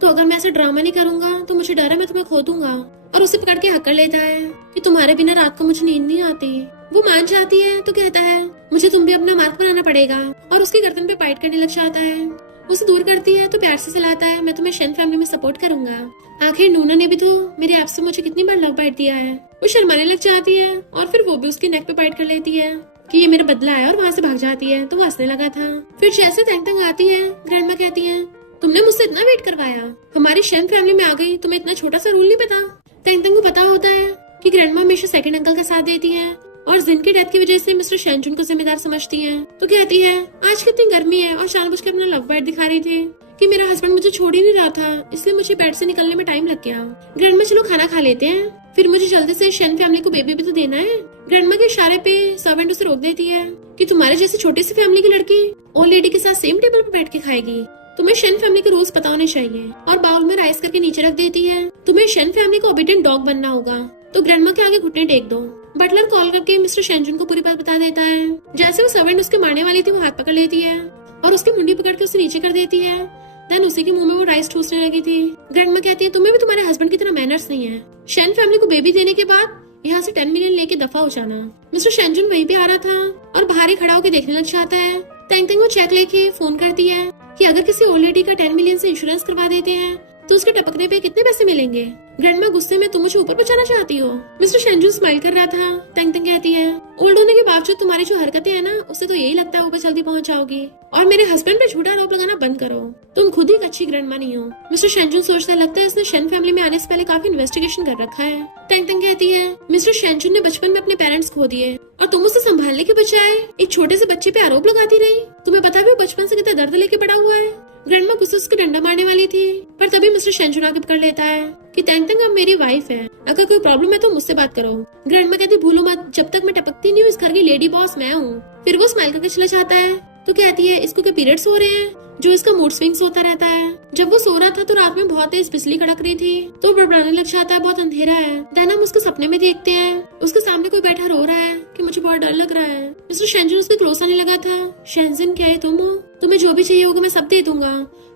तो अगर मैं ऐसा ड्रामा नहीं करूंगा तो मुझे डर है मैं तुम्हें खो दूंगा। और उसे पकड़ के हक कर लेता है कि तुम्हारे बिना रात को मुझे नींद नहीं आती। वो मान जाती है तो कहता है मुझे तुम भी अपना मार्क बनाना पड़ेगा और उसकी गर्दन पे फाइट करने लग जाता है। उसे दूर करती है तो प्यार से चलाता है मैं तुम्हें शेन फैमिली में सपोर्ट करूंगा। आखिर नूना ने भी तो मेरे ऐप से मुझे कितनी बार लव बाइट दिया है। वो शर्माने लग जाती है और फिर वो भी उसकी नेक पे बाइट कर लेती है कि ये मेरा बदला है और वहाँ से भाग जाती है। तो वो हंसने लगा था। फिर जैसे तंग तंग आती है ग्रैंडमा कहती है तुमने मुझसे इतना वेट करवाया, हमारी शेन फैमिली में आ गई, तुम्हें इतना छोटा सा रूल नहीं पता? तंग तंग को पता होता है कि ग्रैंडमा हमेशा सेकंड अंकल का साथ देती है और जिन की डेथ की वजह से मिस्टर शेंजुन को जिम्मेदार समझती है। तो कहती है आज कितनी गर्मी है और जानबूझ के अपना लव बाइट दिखा रही थी कि मेरा हस्बैंड मुझे छोड़ ही नहीं रहा था, इसलिए मुझे बेड से निकलने में टाइम लग गया। ग्रैंडमा चलो खाना खा लेते हैं, फिर मुझे जल्दी से शेन फैमिली को बेबी भी तो देना है। ग्रैंडमा के इशारे पे सर्वेंट उसे रोक देती है कि तुम्हारे जैसी छोटी सी फैमिली की लड़की ओल्ड लेडी के साथ सेम टेबल पर बैठ के खाएगी, तुम्हें शेन फैमिली के रूल्स पता होने चाहिए। और बाउल में राइस करके नीचे रख देती है, तुम्हें शेन फैमिली का ओबीडिएंट डॉग बनना होगा, तो ग्रैंडमा के आगे घुटने टेक दो। बटलर कॉल करके मिस्टर शेंजुन को पूरी बात बता देता है। जैसे वो सर्वेंट उसके मारने वाली थी वो हाथ पकड़ लेती है और उसकी मुंडी पकड़ के उसे नीचे कर देती है। देन उसी के मुंह में वो राइस ठूसने लगी थी। ग्रैंडमा कहती है तुम्हें भी तुम्हारे हस्बैंड की तरह मैनर्स नहीं है, शेन फैमिली को बेबी देने के बाद यहाँ से 10 मिलियन लेके दफा हो जाना। मिस्टर शेंजुन वहीं पे आ रहा था और बाहर ही खड़ा होकर देखने लग जाता है। तंग तंग वो चेक लेके फोन करती है कि अगर किसी ओल्ड लेडी का 10 मिलियन से इंश्योरेंस करवा देते हैं तो उसके टपकने पे कितने पैसे मिलेंगे। ग्रैंडमा गुस्से में तुम मुझे ऊपर बचाना चाहती हो। मिस्टर शेंजुन स्माइल कर रहा था। तंग तंग कहती है ओल्ड होने के बावजूद तुम्हारी जो हरकतें है ना उससे तो यही लगता है ऊपर जल्दी पहुंच जाओगी, और मेरे हस्बैंड पे झूठा आरोप लगाना बंद करो, तुम खुद ही एक अच्छी ग्रैंडमा नहीं हो। मिस्टर शेंजुन सोचता है लगता है इसने शेन फैमिली में आने से पहले काफी इन्वेस्टिगेशन कर रखा है। तंग तंग कहती है मिस्टर शेंजुन ने बचपन में अपने पेरेंट्स खो दिए और तुम उसे संभालने के बजाय एक छोटे से बच्चे पे आरोप लगाती रही, तुम्हें पता भी बचपन से कितना दर्द लेके पड़ा हुआ है। ग्रैंडमा गुस्से से डंडा मारने वाली थी पर तभी मिस्टर शेंजुन आगे पकड़ लेता है कि तंग तंग अब मेरी वाइफ है, अगर कोई प्रॉब्लम है तो मुझसे बात करो। ग्रैंडमा कहती भूलो मत जब तक मैं टपकती नहीं हूँ इस घर की लेडी बॉस मैं हूँ। फिर वो स्माइल करके चला जाता है तो कहती है इसको क्या पीरियड्स हो रहे हैं जो इसका मूड स्विंग्स होता रहता है। जब वो सो रहा था तो रात में बहुत तेज बिजली कड़क रही थी तो बड़बड़ाने लग जाता है बहुत अंधेरा है। देन हम उसके सपने में देखते हैं उसके सामने कोई बैठा रो रहा है कि मुझे बहुत डर लग रहा है। मिस्टर शेंजुन उसके क्लोज आने लगा था। शेंजिन क्या है तुम हो, तुम्हें जो भी चाहिए होगा मैं सब दे दूंगा।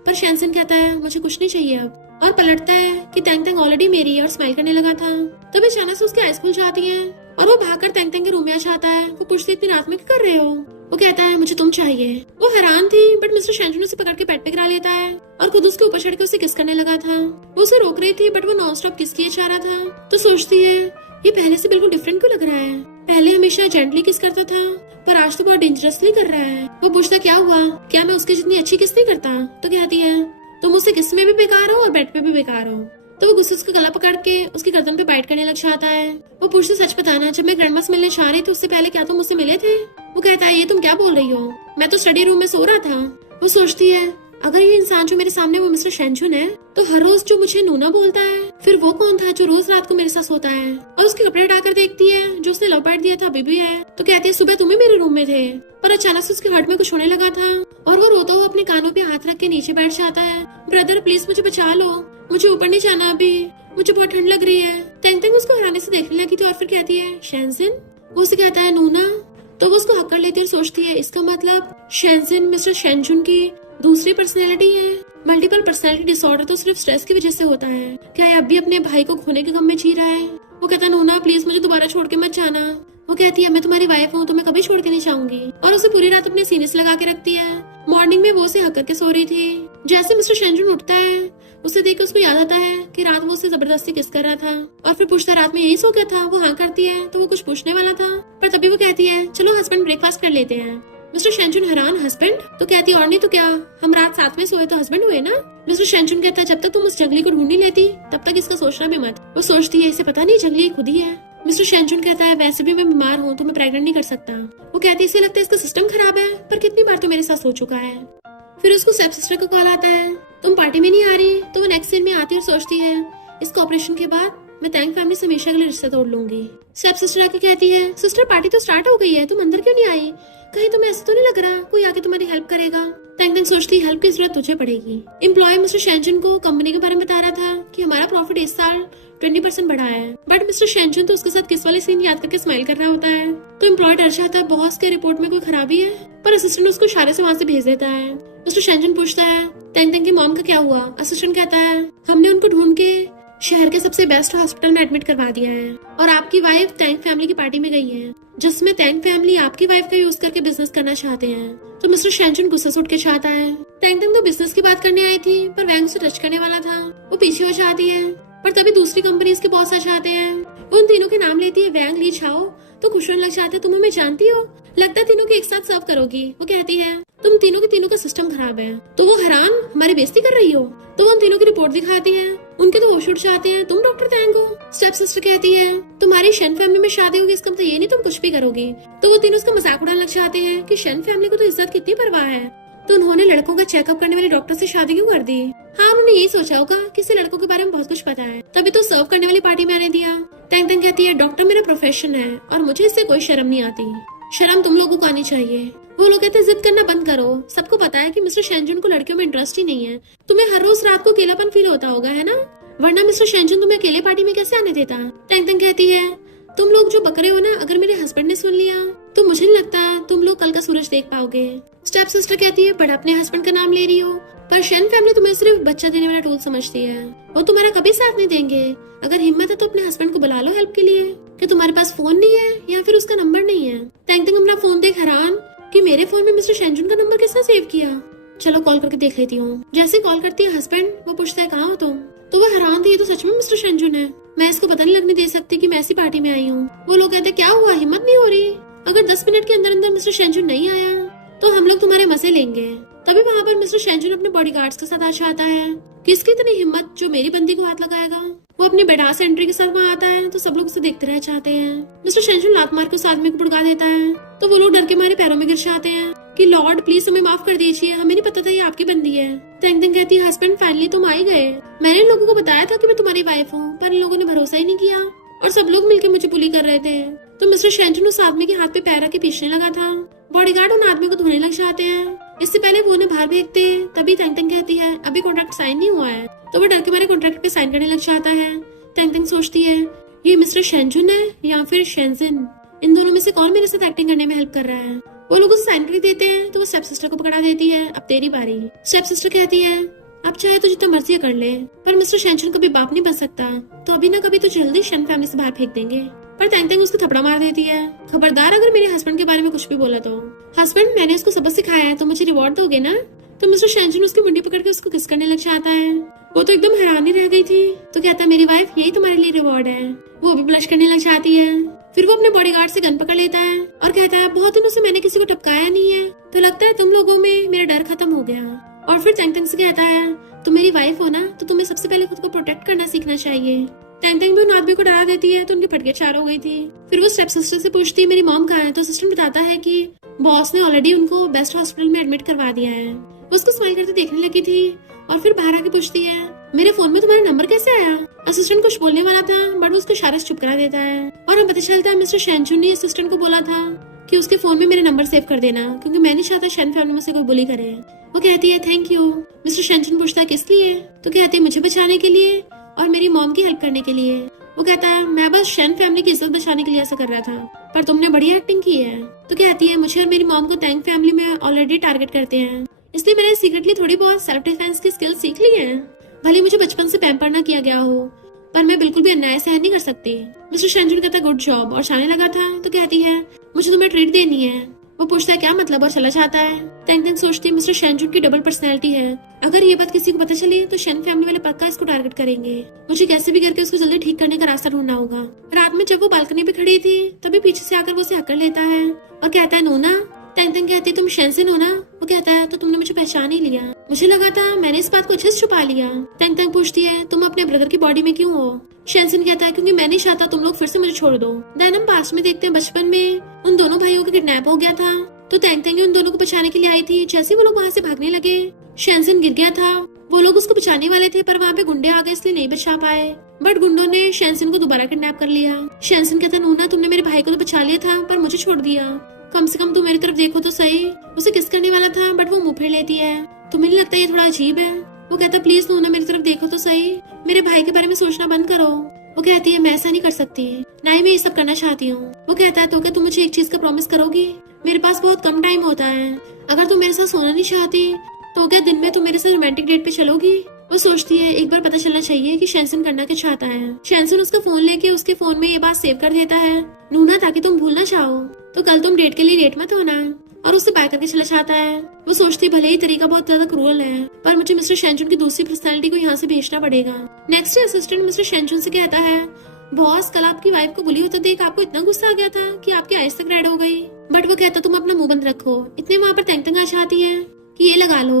पर शेंजिन कहता है मुझे कुछ नहीं चाहिए अब, और पलटता है कि तेंग तेंग ऑलरेडी मेरी है और स्माइल करने लगा था। तभी अचानक से उसकी आईज खुल जाती है और वो भागकर तेंग तेंग के रूम में आ जाता है। वो पूछती इतनी रात में क्या कर रहे हो? वो कहता है मुझे तुम चाहिए। वो हैरान थी बट मिस्टर शेंजुन उसे पकड़ के बेड पे गिरा लेता है और खुद उसके ऊपर चढ़ के उसे किस करने लगा था। वो उसे रोक रही थी बट वो नॉन स्टॉप किस किए जा रहा था। तो सोचती है ये पहले से बिल्कुल डिफरेंट क्यों लग रहा है? पहले हमेशा जेंटली किस करता था पर आज तो बहुत डेंजरसली कर रहा है। वो पूछता क्या हुआ, क्या मैं उसकी जितनी अच्छी किस नहीं करता? तो कहती है तुम उससे किस में भी बेकार हो और बेड पे भी बेकार हो। तो वो गुस्से से उसका गला पकड़ के उसकी गर्दन पे बाइट करने लग जाता है। वो पूछते सच बताना, जब मैं ग्रैंडमा से मिलने जा रही थी उससे पहले क्या तुम मुझसे मिले थे? वो कहता है ये तुम क्या बोल रही हो, मैं तो स्टडी रूम में सो रहा था। वो सोचती है अगर ये इंसान जो मेरे सामने वो मिस्टर शेंजुन है तो हर रोज जो मुझे नूना बोलता है फिर वो कौन था जो रोज रात को मेरे साथ सोता है? और उसके कपड़े हटाकर देखती है जो उसने लव बाइट दिया था अभी भी है। तो कहती है सुबह तुम्हें मेरे रूम में थे। पर अचानक से उसके हार्ट में कुछ होने लगा था और वो रोता हुआ अपने कानों पे हाथ रख के नीचे बैठ जाता है। ब्रदर प्लीज मुझे बचा लो, मुझे ऊपर नहीं जाना अभी, मुझे बहुत ठंड लग रही है। तेंग तेंग उसको हैरानी से देखने लगी थी और फिर कहती है शेंजिन। वो उसे कहता है नूना। तो वो उसको हक कर लेती है और सोचती है इसका मतलब शेंजिन मिस्टर शेंजुन की दूसरी पर्सनैलिटी है। मल्टीपल पर्सनैलिटी डिसऑर्डर तो सिर्फ स्ट्रेस की वजह से होता है। क्या ये अभी अपने भाई को खोने के गम में जी रहा है? वो कहता है नूना प्लीज मुझे दोबारा छोड़ के मत जाना। वो कहती है मैं तुम्हारी वाइफ हूँ तो मैं कभी छोड़ के नहीं जाऊंगी और उसे पूरी रात अपने सीने से लगा के रखती है। मॉर्निंग में वो उसे हक करके सो रही थी। जैसे मिस्टर शेंजुन उठता है उसे देख उसको याद आता है कि रात वो उसे जबरदस्ती किस कर रहा था और फिर पूछता है रात में यही सो गया था? वो हाँ करती है। तो वो कुछ पूछने वाला था पर तभी वो कहती है चलो हस्बैंड ब्रेकफास्ट कर लेते हैं। मिस्टर शेंजुन हैरान हस्बैंड? तो कहती और नहीं तो क्या, हम रात साथ में सोए तो हस्बैंड हुए ना। मिस्टर शेंजुन कहता है जब तक तुम उस जंगली को ढूंढ नहीं लेती तब तक इसका सोचना भी मत। वो सोचती है इसे पता नहीं जंगली खुद ही है। मिस्टर शेंजुन कहता है वैसे भी मैं बीमार हूँ तो मैं प्रेग्नेंट नहीं कर सकता। वो कहती है इसे लगता है इसका सिस्टम खराब है पर कितनी बार तो मेरे साथ सो चुका है। फिर उसको स्टेप सिस्टर को कॉल आता है तुम पार्टी में नहीं आ रही। तो वो नेक्स्ट सीन में आती और सोचती है इसका ऑपरेशन के बाद मैं तेंग फैमिली से हमेशा के लिए रिश्ता तोड़ लूंगी। स्टेप सिस्टर आके कहती है सिस्टर पार्टी तो स्टार्ट हो गई है, तुम अंदर क्यों नहीं आई? कहीं तुम्हें ऐसा तो नहीं लग रहा कोई आके तुम्हारी हेल्प करेगा? तेंग तेंग सोचती हेल्प की जरूरत तुझे पड़ेगी। एम्प्लॉय मिस्टर शेंजुन को कंपनी के बारे में बता रहा था कि हमारा प्रॉफिट इस साल 20% बढ़ा है बट मिस्टर शेंजुन तो उसके साथ किस वाले सीन याद करके स्माइल कर रहा होता है। तो एम्प्लॉय डर जाता है बॉस के रिपोर्ट में कोई खराबी है पर असिस्टेंट उसको इशारे से वहाँ से भेज देता है। मिस्टर शेंजुन पूछता है तेंग तेंग की मॉम का क्या हुआ? असिस्टेंट कहता है हमने उनको ढूंढ के शहर के सबसे बेस्ट हॉस्पिटल में एडमिट करवा दिया है और आपकी वाइफ तेंग फैमिली की पार्टी में गई है जिसमें तेंग फैमिली आपकी वाइफ का यूज करके बिजनेस करना चाहते हैं। तो मिस्टर शेंजुन गुस्सा से उठ के चाहता है। तेंग तेंग तो बिजनेस की बात करने आई थी पर वैंग उसे टच करने वाला था। वो पीछे हो जाती है पर तभी दूसरी कंपनीज के बॉस आ जाते हैं। वो उन तीनों के नाम लेती है वैंग ली छाओ। तो खुश होने लग जाते हैं तुम हमें जानती हो, लगता है तीनों के एक साथ सर्व करोगी। वो कहती है तुम तीनों के तीनों का सिस्टम खराब है। तो वो हैरान हमारी बेइज्जती कर रही हो? तो वो उन तीनों की रिपोर्ट दिखाती है। उनके तो होश उड़ जाते हैं तुम डॉक्टर तेंग हो। स्टेप सिस्टर कहती है तुम्हारी शेन फैमिली में शादी होगी इसका मतलब ये नहीं तुम कुछ भी करोगी। तो वो तीनों उसका मजाक उड़ाने लग जाते हैं कि शेन फैमिली को तो इज्जत कितनी परवाह है तो उन्होंने लड़कों का चेकअप करने वाले डॉक्टर से शादी क्यों कर दी? हाँ उन्होंने यही सोचा होगा कि इसे लड़कों के बारे में बहुत कुछ पता है तभी तो सर्व करने वाली पार्टी में आने दिया। तेंग तेंग कहती है डॉक्टर मेरा प्रोफेशन है और मुझे इससे कोई शर्म नहीं आती, शर्म तुम लोगों को आनी चाहिए। वो लोग कहते हैं जिद करना बंद करो, सबको पता है कि मिस्टर शेंजुन को लड़कियों में इंटरेस्ट ही नहीं है। तुम्हें हर रोज रात को अकेलापन फील होता होगा है ना, वरना मिस्टर शेंजुन तुम्हें अकेले पार्टी में कैसे आने देता? तेंग तेंग कहती है तुम लोग जो बकरे हो ना, अगर मेरे हस्बैंड ने सुन लिया तो मुझे नहीं लगता तुम लोग कल का सूरज देख पाओगे। स्टेप सिस्टर कहती है बट अपने हस्बैंड का नाम ले रही हो, पर शेन फैमिली तुम्हें सिर्फ बच्चा देने वाला टूल समझती है, वो तुम्हारा कभी साथ नहीं देंगे। अगर हिम्मत है तो अपने हस्बैंड को बुला लो हेल्प के लिए। कि तुम्हारे पास फोन नहीं है या फिर उसका नंबर नहीं है? तेंग तेंग अपना फोन देख हैरान कि मेरे फोन में मिस्टर शेंजुन का नंबर किसने सेव किया, चलो कॉल करके देख लेती हूँ। जैसे कॉल करती है हस्बैंड, वो पूछता है कहाँ हो तुम? तो वो हैरान थी ये तो सच में मिस्टर शेंजुन है, मैं इसको पता नहीं लगने दे सकती कि मैं ऐसी पार्टी में आई हूँ। वो लोग कहते क्या हुआ, हिम्मत नहीं हो रही? अगर 10 मिनट के अंदर अंदर मिस्टर शेंजुन नहीं आया तो हम लोग तुम्हारे मजे लेंगे। तभी वहाँ पर मिस्टर शेंजुन अपने बॉडीगार्ड्स के साथ आ जाता है। किसकी इतनी हिम्मत जो मेरी बंदी को हाथ लगाएगा? वो अपनी बेडास एंट्री के साथ वहाँ आता है तो सब लोग उसे देखते रह जाते हैं। मिस्टर शेंजुन लात मार के उस आदमी को भड़का देता है तो वो लोग डर के मारे पैरों में गिर जाते हैं कि लॉर्ड प्लीज हमें माफ कर दीजिए, हमें नहीं पता था ये आपकी बंदी है। तेंग तेंग कहती है हस्बैंड फाइनली तुम आ ही गए, मैंने इन लोगों को बताया था कि मैं तुम्हारी वाइफ हूँ पर इन लोगों ने भरोसा ही नहीं किया और सब लोग मिलकर मुझे बुली कर रहे थे। तो मिस्टर शेंजुन उस आदमी के हाथ पे पैर रख के पीछने लगा था। बॉडीगार्ड उन आदमी को धोने लग जाते हैं, इससे पहले वो उन्हें बाहर भेजते। तभी तेंग तेंग कहती है अभी कॉन्ट्रैक्ट साइन नहीं हुआ है, तो वो डर के मारे कॉन्ट्रैक्ट पे साइन करने लग जाता है। तेंग तेंग सोचती है ये मिस्टर शेंजुन है या फिर शेंजिन, इन दोनों में से कौन मेरे साथ एक्टिंग करने में हेल्प कर रहा है। वो लोग उसे साइन कर देते हैं तो वो स्टेप सिस्टर को पकड़ा देती है, अब तेरी बारी। स्टेप सिस्टर कहती है आप चाहे तो जितना मर्जी कर ले, पर मिस्टर शेंचुन कभी बाप नहीं बन सकता, तो अभी ना कभी तो जल्दी शन फैमिली से बाहर फेंक देंगे। पर तेंग तेंग उसको थपड़ा मार देती है, खबरदार अगर मेरे हस्बैंड के बारे में कुछ भी बोला तो। हस्बैंड, मैंने उसको सबक सिखाया है तो मुझे रिवॉर्ड दोगे ना? तो मिस्टर शेंचुन उसकी मुंडी पकड़ के उसको किस करने लग जाता है। वो तो एकदम हैरान ही रह गई थी। तो कहता है मेरी वाइफ यही तुम्हारे लिए रिवॉर्ड है। वो भी ब्लश करने लग जाती है। फिर वो अपने बॉडीगार्ड से गन पकड़ लेता है और कहता है बहुत दिनों से मैंने किसी को टपकाया नहीं है, तो लगता है तुम लोगों में मेरा डर खत्म हो गया। और फिर तेंग तेंग से कहता है तुम मेरी वाइफ हो ना, तो तुम्हें सबसे पहले खुद को प्रोटेक्ट करना सीखना चाहिए। तेंग तेंग भी उन आदमी को डरा देती है तो उनकी फटके चार हो गई थी। फिर वो स्टेप सिस्टर से पूछती है मेरी मॉम कहाँ है, तो सिस्टर बताता है कि बॉस ने ऑलरेडी उनको बेस्ट हॉस्पिटल में एडमिट करवा दिया है। वो उसको स्माइल करते देखने लगी थी और फिर बाहर आके पूछती है मेरे फोन में तुम्हारा नंबर कैसे आया? असिस्टेंट कुछ बोलने वाला था बट वो उसको इशारे से चुप करा देता है और हमें पता चलता है मिस्टर शेंचुन ने असिस्टेंट को बोला था कि उसके फोन में मेरे नंबर सेव कर देना, क्योंकि मैं नहीं चाहता शन फैमिली में से कोई बुली करे। वो कहती है थैंक यू। मिस्टर शेंचुन पूछता है किस लिए? तो कहती है मुझे बचाने के लिए और मेरी मॉम की हेल्प करने के लिए। वो कहता है मैं बस शन फैमिली की इज्जत बचाने के लिए ऐसा कर रहा था, पर तुमने बढ़िया एक्टिंग की है। तो कहती है मुझे और मेरी मॉम को तेंग फैमिली में ऑलरेडी टारगेट करते हैं, इसलिए मैंने सीक्रेटली थोड़ी बहुत सेल्फ डिफेंस की स्किल सीख ली है। भले मुझे बचपन से पैम्पर ना किया गया हो, पर मैं बिल्कुल भी अन्याय सहन नहीं कर सकती। मिस्टर शेंचुन कहता गुड जॉब और जाने लगा था। तो कहती है मुझे तुम्हें ट्रीट देनी है। वो पूछता है क्या मतलब और चला जाता है। तेंग तेंग सोचती है मिस्टर शेंचुन की डबल पर्सनैलिटी है, अगर ये बात किसी को पता चली तो शन फैमिली वाले पक्का इसको टारगेट करेंगे। मुझे कैसे भी करके उसको जल्दी ठीक करने का रास्ता ढूंढना होगा। रात में जब वो बालकनी पे खड़ी थी तभी पीछे से आकर वो उसे हक्कर लेता है और कहता है नोना। तेंग तेंग कहती है तुम शेंसिन हो ना? वो कहता है तो तुमने मुझे पहचान ही लिया, मुझे लगा था मैंने इस बात को अच्छे से छुपा लिया। तेंग तेंग पूछती है तुम अपने ब्रदर की बॉडी में क्यों हो? शेंसिन कहता है क्योंकि मैं नहीं चाहता तुम लोग फिर से मुझे छोड़ दो। देन हम पास में देखते हैं बचपन में उन दोनों भाइयों का किडनैप हो गया था, तो तेंग तेंग उन दोनों को बचाने के लिए आई थी। जैसे वो लोग वहाँ से भागने लगे शेंसिन गिर गया था। वो लोग उसको बचाने वाले थे पर वहाँ पे गुंडे आ गए इसलिए नहीं बचा पाए, बट गुंडों ने शेंसिन को दोबारा किडनैप कर लिया। शेंसिन कहता है नूना तुमने मेरे भाई को तो बचा लिया था पर मुझे छोड़ दिया, कम से कम तुम मेरी तरफ देखो तो सही। उसे किस करने वाला था बट वो मुंह फेर लेती है। तुम्हें नहीं लगता ये थोड़ा अजीब है? वो कहता प्लीज नूना मेरी तरफ देखो तो सही, मेरे भाई के बारे में सोचना बंद करो। वो कहती है मैं ऐसा नहीं कर सकती, ना ही मैं ये सब करना चाहती हूँ। वो कहता है तो क्या तुम मुझे एक चीज का प्रॉमिस करोगी? मेरे पास बहुत कम टाइम होता है, अगर तुम मेरे साथ सोना नहीं चाहती तो क्या दिन में तुम मेरे साथ रोमांटिक डेट पे चलोगी? वो सोचती है एक बार पता चलना चाहिए कि शेंसिन करना क्या चाहता है। शेंसिन उसका फोन लेके उसके फोन में ये बात सेव कर देता है नूना ताकि तुम भूल ना चाहो, तो कल तुम डेट के लिए लेट मत होना, और उससे बाय करके चला जाता है। वो सोचती भले ही तरीका बहुत ज्यादा क्रूअल है पर मुझे मिस्टर शेंचुन की दूसरी पर्सनालिटी को यहाँ से भेजना पड़ेगा। नेक्स्ट असिस्टेंट मिस्टर शेंचुन से कहता है बॉस कल आपकी वाइफ को बुली होता देख आपको इतना गुस्सा आ गया था कि आपकी आइज तक रेड हो गई, बट वो कहता तुम अपना मुंह बंद रखो। इतने वहाँ पर तेंग तेंग आ जाती है कि ये लगा लो।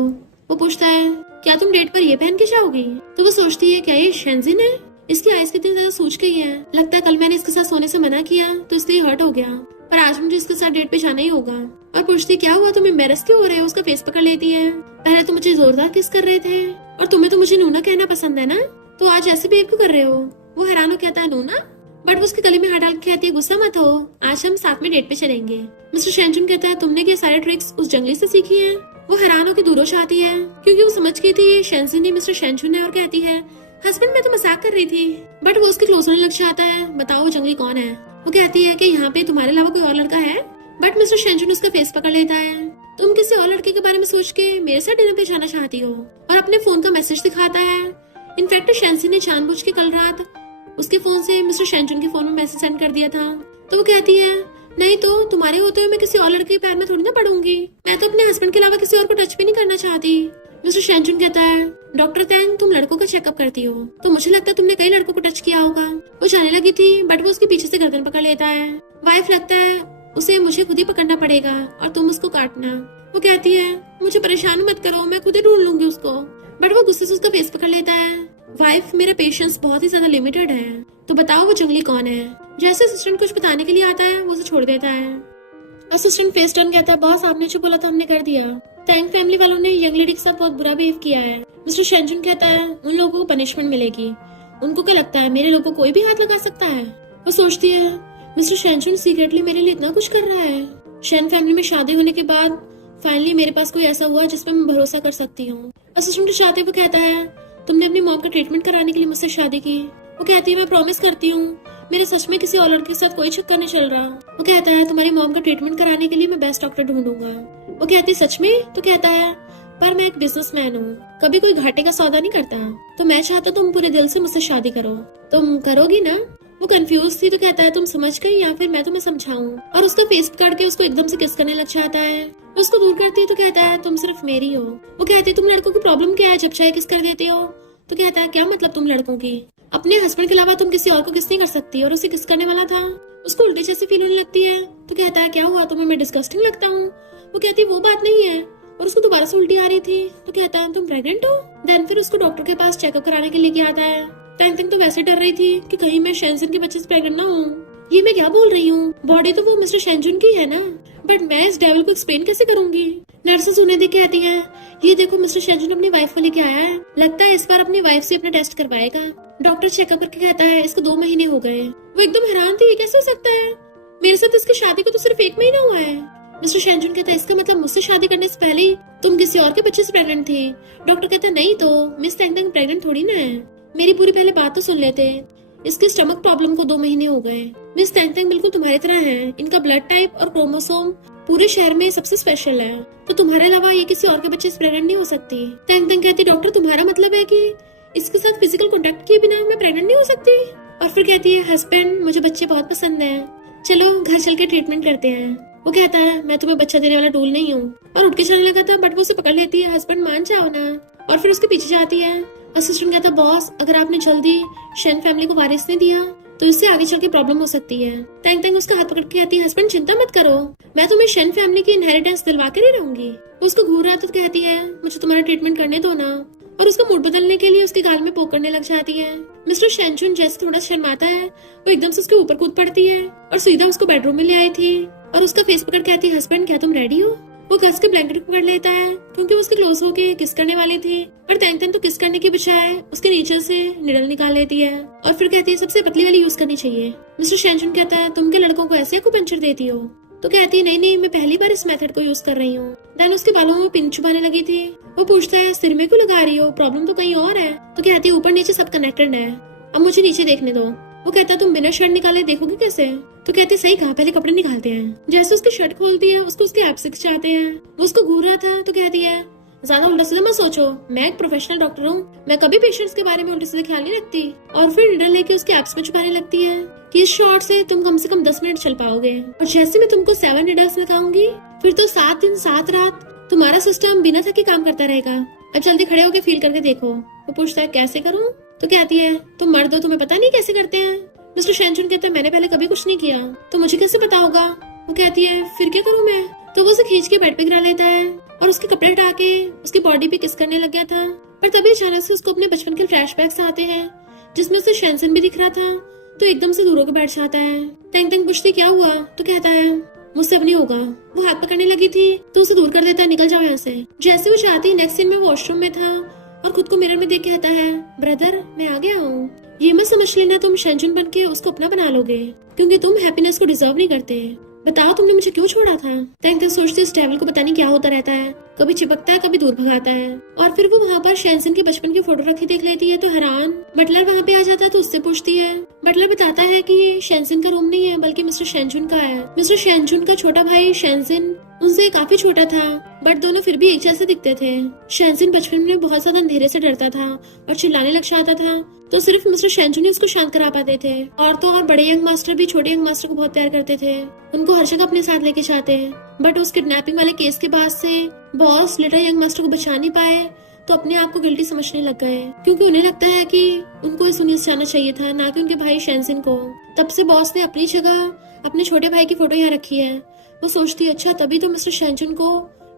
वो पूछता है क्या तुम डेट पर ये पहन के जाओगी? तो वो सोचती है क्या ये शेंजिन है? इसकी आइज कितनी ज्यादा सूज गई है, लगता है कल मैंने इसके साथ सोने से मना किया तो इसलिए हर्ट हो गया, पर आज मुझे इसके साथ डेट पे जाना ही होगा। और पूछती क्या हुआ तुम एम्बेरस क्यों हो रहे हो? उसका फेस पकड़ लेती है पहले तो मुझे जोरदार किस कर रहे थे और तुम्हें तो मुझे नूना कहना पसंद है ना, तो आज ऐसे बिहेव क्यों कर रहे हो? वो हैरान हो कहता है नूना, बट वो उसके गले में हाथ डाल के कहती है गुस्सा मत हो, आज हम साथ में डेट पे चलेंगे। मिस्टर शेंचुन कहता है तुमने क्या सारे ट्रिक्स उस जंगली से सीखी है? वो हैरान होकर दूर हो जाती है क्योंकि वो समझ गई थी ये शेंसिन ने मिस्टर शेंचुन है, और कहती है हस्बैंड मैं तो मजाक कर रही थी, बट वो उसके क्लोज होने लग जाता है बताओ वो जंगली कौन है? वो कहती है कि यहाँ पे तुम्हारे अलावा कोई और लड़का है, बट मिस्टर शेंचुन उसका फेस पकड़ लेता है तुम किसी और लड़के के बारे में सोच के मेरे साथ डिनर पे जाना चाहती हो, और अपने फोन का मैसेज दिखाता है। इनफैक्ट शेंसिन ने जानबूझ के कल रात उसके फोन से मिस्टर शेंचुन के फोन में मैसेज सेंड कर दिया था। तो वो कहती है नहीं तो तुम्हारे होते हुए मैं किसी और लड़के के पैर में थोड़ी ना पड़ूंगी, मैं तो अपने हस्बैंड के अलावा किसी और को टच भी नहीं करना चाहती। मिस्टर शेंचुन कहता है डॉक्टर तेंग तुम लड़कों का चेकअप करती हो तो मुझे लगता है तुमने कई लड़कों को टच किया होगा। वो जाने लगी थी बट वो उसके पीछे से गर्दन पकड़ लेता है। वाइफ लगता है उसे मुझे खुद ही पकड़ना पड़ेगा और तुम उसको काटना। वो कहती है मुझे परेशान मत करो मैं खुद ही ढूंढ लूंगी उसको, बट वो गुस्से से उसका फेस पकड़ लेता है। वाइफ मेरा पेशेंस बहुत ही ज्यादा लिमिटेड है, तो बताओ वो जंगली कौन है? जैसे असिस्टेंट कुछ बताने के लिए आता है वो उसे छोड़ देता है। असिस्टेंट फेस टर्न कहता है बॉस आपने जो बोला था हमने कर दिया, तेंग फैमिली वालों ने यंग लेडी के साथ बहुत बुरा बिहेव किया है। मिस्टर शेंचुन कहता है उन लोगों को पनिशमेंट मिलेगी, उनको क्या लगता है मेरे लोगों को कोई भी हाथ लगा सकता है? वो सोचती है मिस्टर शेंचुन सीक्रेटली मेरे लिए इतना कुछ कर रहा है। शेन फैमिली में शादी होने के बाद फाइनली मेरे पास कोई ऐसा हुआ जिसपे मैं भरोसा कर सकती हूँ। असिस्टेंट चाहते हुए कहता है तुमने अपनी मॉम का ट्रीटमेंट कराने के लिए मुझसे शादी की। वो कहती है मैं प्रॉमिस करती हूँ मेरे सच में किसी और लड़के के साथ कोई चक्कर नहीं चल रहा। वो कहता है तुम्हारी मॉम का ट्रीटमेंट कराने के लिए मैं बेस्ट डॉक्टर ढूंढूंगा। वो कहती है सच में? तो कहता है पर मैं एक बिजनेसमैन हूँ, कभी कोई घाटे का सौदा नहीं करता। तो मैं चाहता तुम पूरे दिल से मुझसे शादी करो। तुम करोगी ना? वो कंफ्यूज थी तो कहता है तुम समझ गई या फिर मैं तुम्हें समझाऊं। और उसका फेस पकड़ के उसको एकदम से किस करने लग जाता है। उसको दूर करती है तो कहता है तुम सिर्फ मेरी हो। वो कहती है तुम लड़कों की प्रॉब्लम क्या है, जब चाहे किस कर देते हो। तो कहता है क्या मतलब तुम लड़कों की? अपने हस्बैंड के अलावा तुम किसी और को किस नहीं कर सकती। और उसे किस करने वाला था। उसको उल्टी जैसी फील होने लगती है। तो कहता है क्या हुआ, तुम्हें मैं डिस्गस्टिंग लगता हूँ? वो कहती है वो बात नहीं है। और उसको दोबारा से उल्टी आ रही थी। तो कहता है तुम प्रेग्नेंट हो? देन फिर उसको डॉक्टर के पास चेकअप कराने के लिए लेके आता है। टैंग टैंग तो वैसे डर रही थी कि कहीं मैं शेंजिन के बच्चे से प्रेग्नेंट ना हूँ। ये मैं क्या बोल रही हूँ, बॉडी तो वो मिस्टर शेंजुन की है ना, बट मैं इस डेविल को एक्सप्लेन कैसे करूंगी। नर्सेस उन्हें देख के आती है, ये देखो मिस्टर शेंजुन अपनी वाइफ को लेके आया है, लगता है इस बार अपनी वाइफ से अपना टेस्ट करवाएगा। डॉक्टर चेकअप करके कहता है इसको 2 महीने हो गए। वो एकदम हैरान थी, ये कैसे हो सकता है, मेरे साथ इसकी शादी को तो सिर्फ 1 महीना हुआ है। मिस्टर शेंजुन कहता है इसका मतलब मुझसे शादी करने से पहले ही तुम किसी और के बच्चे से प्रेग्नेंट थी। डॉक्टर कहता है नहीं तो मिस टैंग टैंग प्रेग्नेंट थोड़ी ना है, मेरी पूरी पहले बात तो सुन लेते। इसके स्टमक प्रॉब्लम को 2 महीने हो गए। मिस टैंग टैंग बिल्कुल तुम्हारी तरह है, इनका ब्लड टाइप और क्रोमोसोम पूरे शहर में सबसे स्पेशल है, तो तुम्हारे अलावा ये किसी और के बच्चे से प्रेग्नेंट नहीं हो सकती। टैंग टैंग कहती डॉक्टर तुम्हारा मतलब है कि इसके साथ फिजिकल कॉन्टेक्ट किए बिना मैं प्रेग्नेंट नहीं हो सकती। और फिर कहती है हस्बैंड मुझे बच्चे बहुत पसंद है, चलो घर चल के ट्रीटमेंट करते हैं। वो कहता है मैं तुम्हें बच्चा देने वाला टूल नहीं हूँ, और उठ के चलने लगा था, बट वो उसे पकड़ लेती है, हस्बैंड मान जाओ ना। और फिर उसके पीछे जाती है। असिस्टेंट कहता बॉस अगर आपने जल्दी शेन फैमिली को वारिस नहीं दिया तो इससे आगे चल के प्रॉब्लम हो सकती है। टैंग टैंग उसका हाथ पकड़ के कहती है हस्बैंड चिंता मत करो, मैं तुम्हें शेन फैमिली की इनहेरिटेंस दिलवा कर ही रहूंगी। उसको घूर रहा तो कहती है मुझे तुम्हारा ट्रीटमेंट करने दो ना, और उसका मूड बदलने के लिए उसके गाल में पोक करने लग जाती है। मिस्टर शेंचुन जैसे थोड़ा शर्माता है, वो एकदम से उसके ऊपर कूद पड़ती है और सीधा उसको बेडरूम में ले आई थी और उसका फेस पकड़ कहती है हस्बैंड क्या तुम रेडी हो। वो कस के ब्लैंकेट पकड़ लेता है क्योंकि वो उसके क्लोज होके किस करने वाली थी, पर टैंग टैंग तो किस करने के बजाय उसके नीचे से निडल निकाल लेती है और फिर कहती है सबसे पतली वाली यूज करनी चाहिए। मिस्टर शेंचुन कहता है तुम के लड़कों को ऐसे एक्यूपंक्चर देती हो? तो कहती है नहीं मैं पहली बार इस मेथड को यूज कर रही हूँ। देन उसके बालों में पिन छुपाने लगी थी। वो पूछता है सिर में क्यों लगा रही हो, प्रॉब्लम तो कहीं और है। तो कहती है ऊपर नीचे सब कनेक्टेड है, अब मुझे नीचे देखने दो। वो कहता तुम बिना शर्ट निकाले देखोगे कैसे? तो कहती सही कहा पहले कपड़े निकालते हैं। जैसे उसकी शर्ट खोलती है उसको उसके एब्स दिख जाते हैं। वो उसको घूर रहा था तो कहती है ज्यादा उल्टा सीधा मत सोचो, मैं एक प्रोफेशनल डॉक्टर हूँ, मैं कभी पेशेंट्स के बारे में उल्टे सीधे ख्याल नहीं रखती। और फिर निडल लेके उसके एब्स में छुपाने लगती है कि इस शॉट से तुम कम से कम 10 मिनट चल पाओगे, और जैसे मैं तुमको 7 निडल्स दिखाऊंगी फिर तो 7 दिन 7 रात तुम्हारा सिस्टम बिना थके काम करता रहेगा। अब जल्दी खड़े होकर फील करके देखो। वो पूछता है कैसे करूँ? तो कहती है तुम मर्द हो, तुम्हें पता नहीं कैसे करते हैं। मिस्टर शेंचुन कहता है मैंने पहले कभी कुछ नहीं किया, तो मुझे कैसे पता होगा। वो कहती है फिर क्या करूँ मैं? तो वो उसे खींच के बेड पे गिरा लेता है और उसके कपड़े हटा के उसकी बॉडी पे किस करने लग गया था। पर तभी अचानक से उसको अपने बचपन के फ्लैशबैक्स आते हैं जिसमें उसे शेंसन भी दिख रहा था, तो एकदम से दूर होकर बैठ जाता है। टैंग टैंग पूछती क्या हुआ? तो कहता है मुझसे अब नहीं होगा। वो हाथ पकड़ने लगी थी तो उसे दूर कर देता है, निकल जाओ यहाँ से। जैसे वो चाहती नेक्स्ट सीन में वॉशरूम में था और खुद को मिरर में देख के कहता है ब्रदर मैं आ गया हूँ, ये मत समझ लेना तुम शेंचुन बन के उसको अपना बना लोगे, क्योंकि तुम हैप्पीनेस को डिजर्व नहीं करते। बताओ तुमने मुझे क्यों छोड़ा था? टैंग टैंग सोचती इस डेविल को पता नहीं क्या होता रहता है, कभी चिपकता है कभी दूर भगाता है। और फिर वो वहाँ पर शेंसन के बचपन की फोटो रखी देख लेती है तो हैरान। बटलर वहाँ पे आ जाता है तो उससे पूछती है। बटलर बताता है कि ये शेंसन का रूम नहीं है बल्कि मिस्टर शेंचुन का है। मिस्टर शेंचुन का छोटा भाई शेंसन उनसे काफी छोटा था, बट दोनों फिर भी एक जैसे दिखते थे। शेंसन बचपन में बहुत ज्यादा अंधेरे से डरता था और चिल्लाने लग जाता था, तो सिर्फ मिस्टर शेंचुन ही उसको शांत करा पाते थे। और तो और बड़े यंग मास्टर भी छोटे यंग मास्टर को बहुत प्यार करते थे, उनको हर जगह अपने साथ लेके जाते। बट उस किडनैपिंग वाले केस के बाद से बॉस लिटिल यंग मास्टर को बचा नहीं पाए तो अपने आप को गिल्टी समझने लग गए, क्योंकि उन्हें लगता है कि उनको इस दुनिया से जाना चाहिए था, ना कि उनके भाई शेंसन को। तब से बॉस ने अपनी जगह अपने छोटे भाई की फोटो यहाँ रखी है। वो सोचती है अच्छा तभी तो मिस्टर शेंचुन को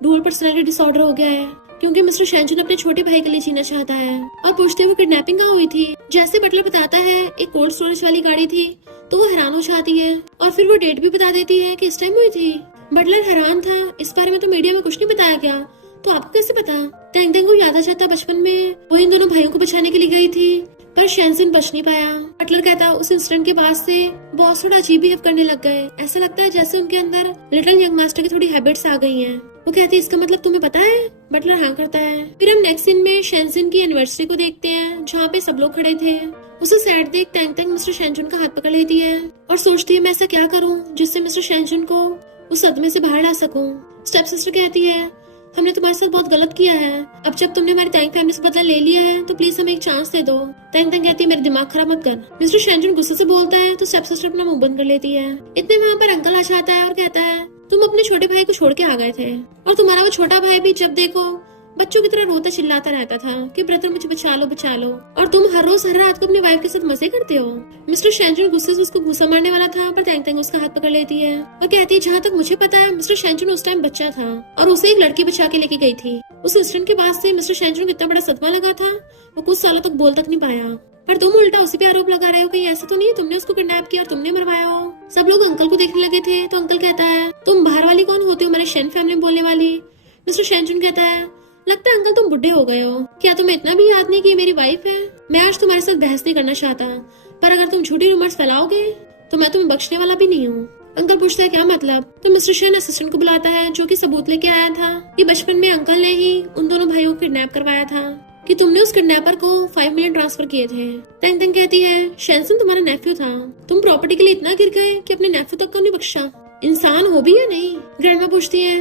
डुअल पर्सनालिटी डिसऑर्डर हो गया है, क्योंकि मिस्टर शेंचुन अपने छोटे भाई के लिए जीना चाहता है। और पूछते हुए किडनैपिंग कहाँ हुई थी? जैसे बटलर बताता है एक कोल्ड स्टोरेज वाली गाड़ी थी, तो वो हैरान हो जाती है और फिर वो डेट भी बता देती है कि इस टाइम हुई थी। बटलर हैरान था, इस बारे में तो मीडिया में कुछ नहीं बताया गया, तो आपको कैसे पता? टैंग टैंग को याद आ जाता बचपन में वो इन दोनों भाइयों को बचाने के लिए गई थी, पर शेंसन बच नहीं पाया। बटलर कहता उस इंसिडेंट के बाद से बॉस थोड़ा अजीब बिहेव करने लग गए, ऐसा लगता है जैसे उनके अंदर लिटिल यंग मास्टर की थोड़ी हैबिट्स आ गई हैं। वो कहती है इसका मतलब तुम्हें पता है? बटलर हाँ करता है। फिर हम नेक्स्ट सीन में शेंसन की एनिवर्सरी को देखते हैं जहाँ पे सब लोग खड़े थे। उसे सैड देख टैंग टैंग मिस्टर शेंचुन का हाथ पकड़ लेती है और सोचती है मैं ऐसा क्या करूँ जिससे मिस्टर शेंचुन को उस सदमे से बाहर ला सकूं। स्टेप सिस्टर कहती है हमने तुम्हारे साथ बहुत गलत किया है। अब जब तुमने हमारी तैंग फैमिली से बदला ले लिया है तो प्लीज हमें एक चांस दे दो। तैंग तैंग कहती है मेरे दिमाग खराब मत कर। मिस्टर शेंजुन गुस्से से बोलता है तो स्टेप सिस्टर अपना मुंह बंद कर लेती है। इतने में वहाँ पर अंकल आ जाता है और कहता है तुम अपने छोटे भाई को छोड़ के आ गए थे और तुम्हारा वो छोटा भाई भी जब देखो बच्चों की तरह रोता चिल्लाता रहता था कि ब्रदर मुझे बचा लो, और तुम हर रोज हर रात को अपनी वाइफ के साथ मजे करते हो। मिस्टर शेंजुन गुस्से से उसको घूसा मारने वाला था पर तैंग तैंग उसका हाथ पकड़ लेती है और कहती है जहाँ तक मुझे पता है मिस्टर शेंजुन उस टाइम बच्चा था और उसे एक लड़की बचा के लेके गई थी। उस इंसिडेंट के बाद से मिस्टर शेंजुन को इतना बड़ा सदमा लगा था वो कुछ सालों तक बोल तक नहीं पाया। पर तुम उल्टा उसी पे आरोप लगा रहे हो कि ऐसा तो नहीं तुमने उसको किडनैप किया और तुमने मरवाया हो। सब लोग अंकल को देखने लगे थे तो अंकल कहता है तुम बाहर वाली कौन होती हो हमारे शेन फैमिली में बोलने वाली। मिस्टर शेंजुन कहता है लगता है अंकल तुम बुढ़े हो गए हो, क्या तुम्हें इतना भी याद नहीं कि मेरी वाइफ है। मैं आज तुम्हारे साथ बहस नहीं करना चाहता पर अगर तुम झूठी रूमर्स फैलाओगे तो मैं तुम्हें बख्शने वाला भी नहीं हूँ। अंकल पूछता है क्या मतलब। तो मिस्टर शेन असिस्टेंट को बुलाता है जो कि सबूत लेके आया था कि बचपन में अंकल ने ही उन दोनों भाइयों को किडनैप करवाया था, कि तुमने उस किडनैपर को 5 मिलियन ट्रांसफर किए थे। तैंग तैंग कहती है शेंसन तुम्हारा नेफ्यू था, तुम प्रॉपर्टी के लिए इतना गिर गए कि अपने नेफ्यू तक को नहीं बख्शा। इंसान हो भी या नहीं। ग्रैंडमा पूछती है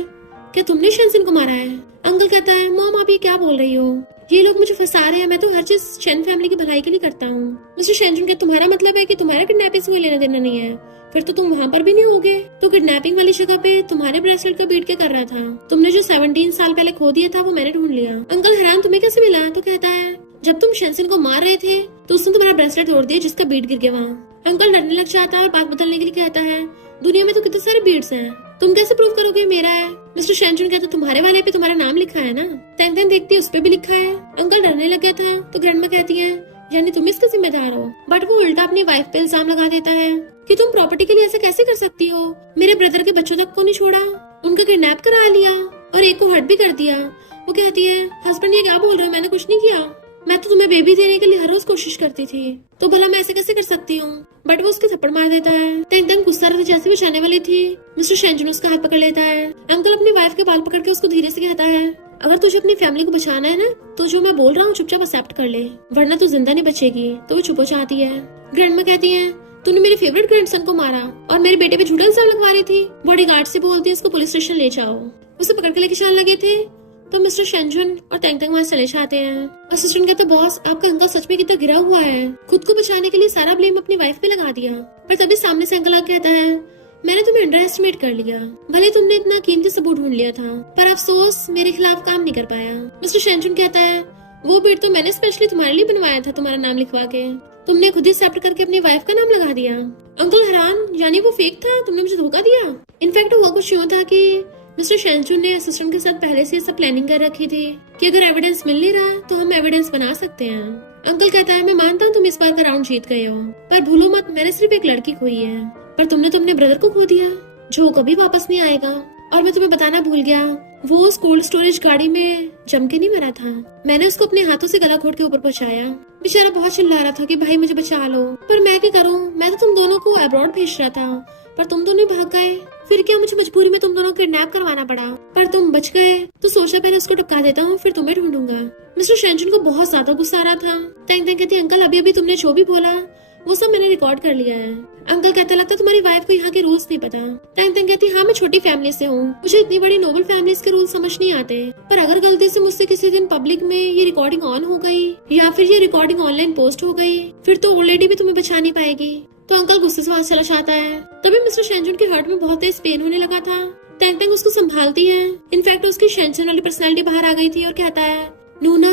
क्या तुमने शेंसन को मारा है। अंकल कहता है मॉम आप ये क्या बोल रही हो, ये लोग मुझे फंसा रहे हैं, मैं तो हर चीज शेन फैमिली की भलाई के लिए करता हूँ। मिस्टर शेंजुन का तुम्हारा मतलब है कि तुम्हारा किडनैपिंग से कोई लेना देना नहीं है, फिर तो तुम वहाँ पर भी नहीं होगे। तो किडनैपिंग वाली जगह पे तुम्हारे ब्रेसलेट का बीट क्या कर रहा था। तुमने जो 17 साल पहले खो दिया था वो मैंने ढूंढ लिया। अंकल हैरान तुम्हें कैसे मिला। तो कहता है जब तुम शेंसन को मार रहे थे तो उसने तुम्हारा ब्रेसलेट तोड़ दिया जिसका बीट गिर गया वहाँ। अंकल डरने लग जाता है और बात बदलने के लिए कहता है दुनिया में तो कितने सारे बीट्स हैं, तुम कैसे प्रूव करोगे मेरा है। मिस्टर शेंजुन कहता तुम्हारे वाले पे तुम्हारा नाम लिखा है ना। तैंग तैंग देखती है उस पे भी लिखा है। अंकल डरने लग गया था तो ग्रैंडमा कहती है यानी तुम इसका जिम्मेदार हो। बट वो उल्टा अपनी वाइफ पे इल्जाम लगा देता है कि तुम प्रॉपर्टी के लिए ऐसे कैसे कर सकती हो, मेरे ब्रदर के बच्चों तक को नहीं छोड़ा, उनका किडनैप करा लिया और एक को हर्ट भी कर दिया। वो कहती है हस्बैंड ये क्या बोल रहे हो, मैंने कुछ नहीं किया, मैं तो तुम्हें बेबी देने के लिए हर रोज कोशिश करती थी, तो भला मैं ऐसे कैसे कर सकती हूँ। बट वो उसके थप्पड़ मार देता है। तो एकदम गुस्सा रहती जैसे बचाने वाली थी मिस्टर शेंजुन उसका हाथ पकड़ लेता है। अंकल अपनी वाइफ के बाल पकड़ के उसको धीरे से कहता है अगर तुझे अपनी फैमिली को बचाना है ना तो जो मैं बोल रहा हूँ चुपचाप एक्सेप्ट कर ले वरना तू जिंदा नहीं बचेगी। तो वो चुप हो जाती है। ग्रैंडमा कहती है तूने मेरे फेवरेट ग्रैंडसन को मारा और मेरे बेटे पे झूठा इल्जाम लगवा रही थी। बॉडीगार्ड से बोलती है इसको पुलिस स्टेशन ले जाओ। उसे पकड़ के लेके चलने लगे थे तो मिस्टर शेंजुन और तैंग तैंग वहाँ चले जाते हैं। असिस्टेंट कहता बॉस आपका अंकल सच में कितना गिरा हुआ है, खुद को बचाने के लिए सारा ब्लेम अपनी वाइफ पे लगा दिया। पर तभी सामने से अंकल आके कहता है मैंने तुम्हें अंडर एस्टिमेट कर लिया, भले तुमने इतना कीमती सबूत ढूंढ लिया था पर अफसोस मेरे खिलाफ काम नहीं कर पाया। मिस्टर शेंजुन कहता है वो बीट तो मैंने स्पेशली तुम्हारे लिए बनवाया था, तुम्हारा नाम लिखवा के तुमने खुद ही एक्सेप्ट करके अपनी वाइफ का नाम लगा दिया। अंकल हैरान यानी वो फेक था, तुमने मुझे धोखा दिया। इनफैक्ट हुआ कुछ यूँ था कि मिस्टर शेंजुन ने असिस्टेंट के साथ पहले से सब प्लानिंग कर रखी थी कि अगर एविडेंस मिल नहीं रहा तो हम एविडेंस बना सकते हैं। अंकल कहता है मैं मानता हूँ तुम इस बार का राउंड जीत गए हो पर भूलो मत मैंने सिर्फ एक लड़की खोई है पर तुमने तो अपने ब्रदर को खो दिया जो कभी वापस नहीं आएगा। और मैं तुम्हें बताना भूल गया वो उस कोल्ड स्टोरेज गाड़ी में जम के नहीं मरा था, मैंने उसको अपने हाथों से गला घोट के ऊपर पहुंचाया। बेचारा बहुत चिल्ला रहा था कि भाई मुझे बचा लो, पर मैं क्या करूं, मैं तो तुम दोनों को अब्रॉड भेज रहा था पर तुम दोनों भाग गए, फिर क्या मुझे मजबूरी में तुम दोनों को किडनैप करवाना पड़ा पर तुम बच गए तो सोचा पहले उसको टपका देता हूँ फिर तुम्हें ढूंढूंगा। मिस्टर शेंजुन को बहुत ज्यादा गुस्सा आ रहा था। तैंग तैंग कहती अंकल अभी अभी तुमने जो भी बोला वो सब मैंने रिकॉर्ड कर लिया है। अंकल कहता लगता तुम्हारी वाइफ को यहाँ के रूल्स नहीं पता। तैंग तैंग कहती हाँ मैं छोटी फैमिली से हूँ, मुझे इतनी बड़ी नोबल फैमिलीज के रूल समझ नहीं आते, पर अगर गलती से मुझसे किसी दिन पब्लिक में ये रिकॉर्डिंग ऑन हो गई या फिर ये रिकॉर्डिंग ऑनलाइन पोस्ट हो गई फिर तो ओल्ड लेडी भी तुम्हें बचा नहीं पाएगी। तो अंकल गुस्से से वहाँ चला जाता है। तभी मिस्टर शेंजुन के हार्ट में बहुत तेज पेन होने लगा था। तैंग तैंग उसको संभालती है। इनफैक्ट उसकी शेंजुन वाली पर्सनैलिटी बाहर आ गई थी और कहता है नूना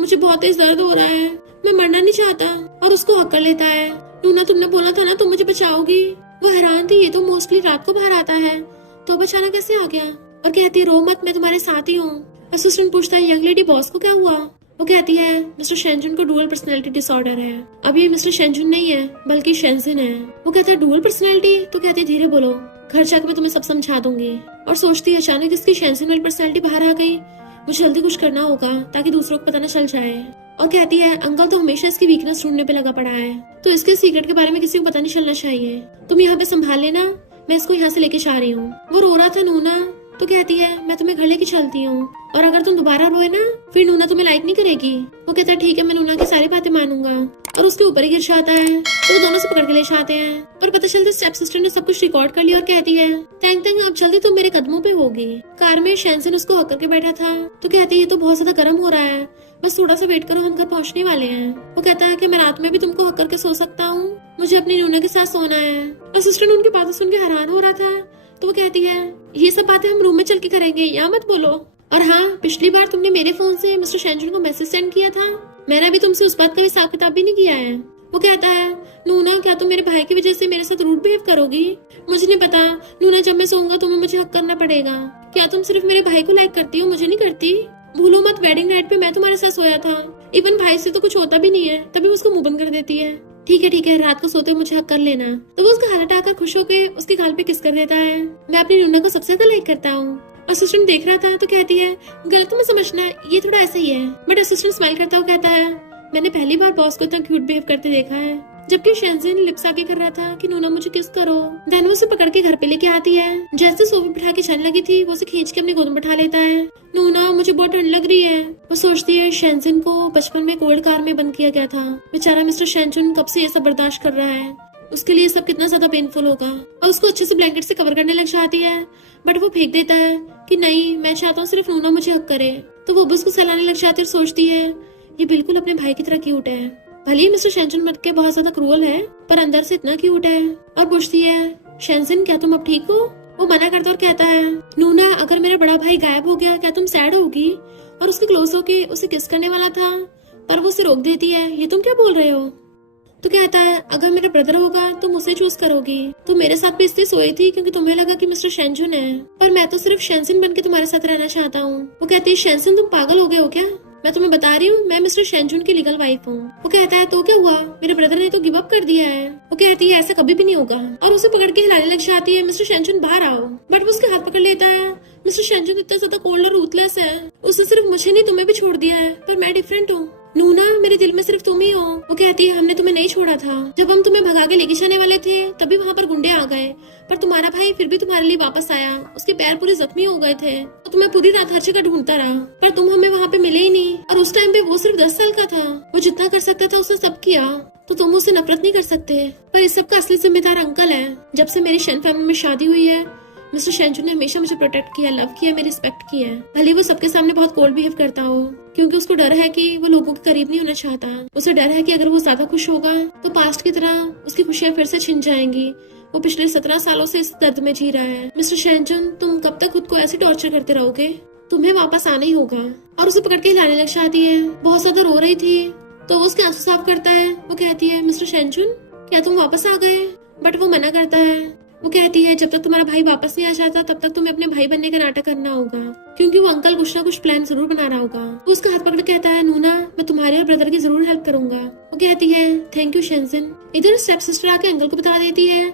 मुझे बहुत तेज दर्द हो रहा है, मैं मरना नहीं चाहता, और उसको हक कर लेता है। नूना तुमने बोला था ना तुम मुझे बचाओगी। वो हैरान थी ये तो मोस्टली रात को बाहर आता है तो बचाना कैसे आ गया, और कहती रो मत मैं तुम्हारे साथ ही हूँ। असिस्टेंट पूछता है यंग लेडी बॉस को क्या हुआ। वो कहती है मिस्टर शेंजुन को डुअल पर्सनैलिटी डिसऑर्डर है, अब ये मिस्टर शेंजुन नहीं है बल्कि शेंजिन है। वो कहता है डुअल पर्सनैलिटी, तो कहती है धीरे बोलो घर जाकर मैं तुम्हें सब समझा दूंगी। और सोचती है अचानक इसकी शेंजिन वाली पर्सनैलिटी बाहर आ गई, मुझे जल्दी कुछ करना होगा ताकि दूसरों को पता न चल जाए। और कहती है अंकल तो हमेशा इसकी वीकनेस ढूंढने पे लगा पड़ा है तो इसके सीक्रेट के बारे में किसी को पता नहीं चलना चाहिए, तुम यहाँ पे संभाल लेना, मैं इसको यहाँ से लेके जा रही हूँ। वो रो रहा था नूना तो कहती है मैं तुम्हें घर लेके चलती हूँ, और अगर तुम दोबारा रोए ना फिर नूना तुम्हें लाइक नहीं करेगी। वो कहता है ठीक है, मैं नूना की सारी बातें मानूंगा, और उसके ऊपर ही गिर जाता है। तो वो दोनों से पकड़ के ले जाते हैं, और पता चलता है स्टेप सिस्टर ने सब कुछ रिकॉर्ड कर लिया और कहती है थैंक थैंक अब जल्दी तुम मेरे कदमों पे होगी। कार में शेंसन उसको हक करके बैठा था। तो कहती है ये तो बहुत ज्यादा गर्म हो रहा है, बस थोड़ा सा वेट करो, हम घर पहुंचने वाले हैं। वो कहता है कि मैं रात में भी तुमको हक करके सो सकता हूँ, मुझे अपनी नूना के साथ सोना है। और सिस्टर ने उनकी बातें सुन के हैरान हो रहा था। तो वो कहती है ये सब बातें हम रूम में चल के करेंगे, यहाँ मत बोलो। और हाँ, पिछली बार तुमने मेरे फोन से मिस्टर शेंजुन को मैसेज सेंड किया था, मैंने अभी तुमसे उस बात का हिसाब किताब भी नहीं किया है। वो कहता है नूना क्या तुम मेरे भाई की वजह से मेरे साथ रूड बिहेव करोगी? मुझे नहीं पता नूना, जब मैं सोऊंगा तुम्हें मुझे हक करना पड़ेगा। क्या तुम सिर्फ मेरे भाई को लाइक करती हो, मुझे नहीं करती? भूलो मत वेडिंग नाइट पे मैं तुम्हारे साथ सोया था, इवन भाई से तो कुछ होता भी नहीं है, तभी उसको मुंह बंद कर देती है। ठीक है, रात को सोते मुझे हक कर लेना। तो वो उसका हाथ हटाकर खुश होकर उसके गाल पे किस कर देता है। मैं अपनी नूना को सबसे ज्यादा लाइक करता हूँ। असिस्टेंट देख रहा था तो कहती है गलत मत समझना, ये थोड़ा ऐसा ही है। बट असिस्टेंट स्माइल करता हुआ कहता है मैंने पहली बार बॉस को इतना क्यूट बिहेव करते देखा है। जबकि शेंजिन लिप्स आगे कर रहा था कि नूना मुझे किस करो। देन वो उसे पकड़ के घर पे लेके आती है। जैसे सोफे बिठा के चलने लगी थी वो उसे खींच के अपनी गोद में बैठा लेता है। नूना मुझे बहुत ठंड लग रही है। वो सोचती है शेंजिन को बचपन में कोल्ड कार में बंद किया गया था, बेचारा मिस्टर शेंजुन कब से ये सब बर्दाश्त कर रहा है, उसके लिए सब कितना ज्यादा पेनफुल होगा। और उसको अच्छे से ब्लैंकेट से कवर करने लग जाती है, बट वो फेंक देता है कि नहीं, मैं चाहता हूँ सिर्फ नूना मुझे हक करे। तो वो उसको सहलाने लग जाती है और सोचती है ये बिल्कुल अपने भाई की तरह क्यूट है। भले ही मिस्टर शेंजुन मत के बहुत ज्यादा क्रूअल है, पर अंदर से इतना क्यूट है। और पूछती है शेंजिन क्या तुम अब ठीक हो? वो मना करता और कहता है नूना अगर मेरा बड़ा भाई गायब हो गया क्या तुम सैड होगी? और उसके क्लोज होके उसे किस करने वाला था, पर वो उसे रोक देती है, ये तुम क्या बोल रहे हो? तो कहता है अगर मेरा ब्रदर होगा तुम उसे चूज करोगी। तो मेरे साथ भी इसलिए सोई थी क्योंकि तुम्हें लगा कि मिस्टर शेंजुन है, पर मैं तो सिर्फ शेंजिन बन के तुम्हारे साथ रहना चाहता हूँ। वो कहती है शेंजिन तुम पागल हो गए हो क्या? मैं तुम्हें बता रही हूँ मैं मिस्टर शेंजुन की लीगल वाइफ हूँ। वो कहता है तो क्या हुआ, मेरे ब्रदर ने तो गिव अप कर दिया है। वो कहती है ऐसा कभी भी नहीं होगा, और उसे पकड़ के हिलाने लग जाती है मिस्टर शेंजुन बाहर आओ। बट वो उसके हाथ पकड़ लेता है। मिस्टर शेंजुन इतना ज्यादा कोल्ड और रूथलेस है, उसने सिर्फ मुझे नहीं तुम्हें भी छोड़ दिया है, पर मैं डिफरेंट हूँ। नूना मेरे दिल में सिर्फ तुम ही हो। वो कहती है हमने तुम्हें नहीं छोड़ा था, जब हम तुम्हें भगा के लेके जाने वाले थे तभी वहाँ पर गुंडे आ गए, पर तुम्हारा भाई फिर भी तुम्हारे लिए वापस आया। उसके पैर पूरे जख्मी हो गए थे, तो तुम्हें पूरी रात हर जगह ढूंढता रहा, पर तुम हमें वहाँ पे मिले ही नहीं। और उस टाइम पे वो सिर्फ 10 साल का था, वो जितना कर सकता था उसने सब किया, तो तुम उससे नफरत नहीं कर सकते। पर इस सब का असली जिम्मेदार अंकल है। जब से मेरी शेन फैमिली में शादी हुई है मिस्टर शेंजुन ने हमेशा मुझे प्रोटेक्ट किया, लव किया, मेरी रिस्पेक्ट की है। भले वो सबके सामने बहुत कोल्ड बिहेव करता हो, क्योंकि उसको डर है कि वो लोगों के करीब नहीं होना चाहता। उसे डर है कि अगर वो ज्यादा खुश होगा तो पास्ट की तरह उसकी खुशियां फिर से छिन जाएंगी। वो पिछले 17 सालों से इस दर्द में जी रहा है। मिस्टर शेंजुन तुम कब तक खुद को ऐसे टॉर्चर करते रहोगे? तुम्हें वापस आना ही होगा। और उसे पकड़ के हिलाने लग जाती है। बहुत ज्यादा रो रही थी तो वो उसके आंसू साफ करता है। वो कहती है मिस्टर शेंजुन क्या तुम वापस आ गए? बट वो मना करता है। वो कहती है जब तक तुम्हारा भाई वापस नहीं आ जाता तब तक तुम्हें अपने भाई बनने का नाटक करना होगा, क्योंकि वो अंकल कुछ ना कुछ प्लान जरूर बना रहा होगा। वो उसका हाथ पकड़ कहता है नूना मैं तुम्हारे और ब्रदर की जरूर हेल्प करूंगा। वो कहती है थैंक यू शेंजिन। इधर स्टेप सिस्टर आके अंकल को बता देती है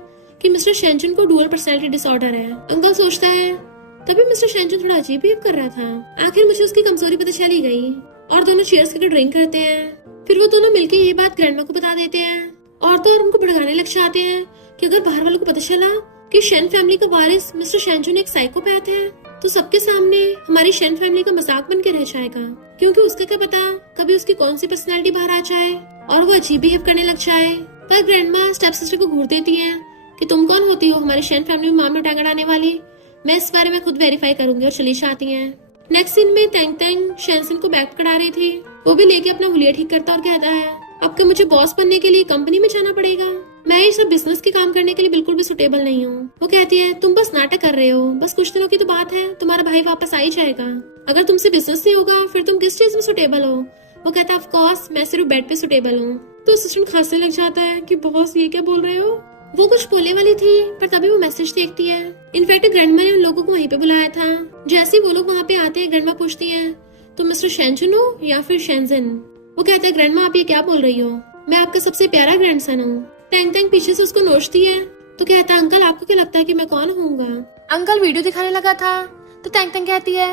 कि मिस्टर शेंजुन को डुअल पर्सनैलिटी डिसऑर्डर है। अंकल सोचता है तभी मिस्टर शेंजुन थोड़ा अजीब बिहेव कर रहा था। आखिर मुझे उसकी कमजोरी पता चली गई। और दोनों चीयर्स करके ड्रिंक करते हैं। फिर वो दोनों मिलकर ये बात ग्रैंडमा को बता देते हैं, और तो और उनको भड़काने लग जाते हैं कि अगर बाहर वालों को पता चला कि शेन फैमिली का वारिस मिस्टर शेंजुन एक साइकोपैथ है तो सबके सामने हमारी शेन फैमिली का मजाक बन के रह जाएगा, क्योंकि उसका क्या पता कभी उसकी कौन सी पर्सनैलिटी बाहर आ जाए और वो अजीब बिहेव करने लग जाए। पर ग्रैंडमा स्टेप सिस्टर को घूर देती है कि तुम कौन होती हो हमारी शेन फैमिली में मामले टांग अड़ाने वाली, मैं इस बारे में खुद वेरीफाई करूंगी। और चली जाती है। नेक्स्ट सीन में तेंग तेंग शेंजिन को बैग पकड़ा रही थी। वो भी लेके अपना हुलिया ठीक करता और कहता है अब क्या मुझे बॉस बनने के लिए कंपनी में जाना पड़ेगा? मैं ये सब बिजनेस के काम करने के लिए बिल्कुल भी सुटेबल नहीं हूँ। वो कहती है तुम बस नाटक कर रहे हो, बस कुछ दिनों की तो बात है, तुम्हारा भाई वापस आ ही जाएगा। अगर तुमसे बिजनेस नहीं होगा फिर तुम किस चीज में सुटेबल हो? वो कहता है ऑफ कोर्स मैं सिर्फ बेड पे सुटेबल हूँ। तो असिस्टेंट खांसने लग जाता है कि बॉस ये क्या बोल रहे हो? वो कुछ बोलने वाली थी पर तभी वो मैसेज देखती है। इनफैक्ट ग्रैंडमा ने उन लोगों को वहीं पे बुलाया था। जैसे ही वो लोग वहाँ पे आते हैं ग्रैंडमा पूछती है तुम मिस्टर शेंजुन हो या फिर शेंजिन? वो कहता है ग्रैंडमा आप ये क्या बोल रही हो, मैं आपका सबसे प्यारा ग्रैंडसन हूँ। तेंग तेंग पीछे से उसको नोचती है तो कहता है अंकल आपको क्या लगता है कि मैं कौन होऊंगा? अंकल वीडियो दिखाने लगा था। तो तेंग तेंग कहती है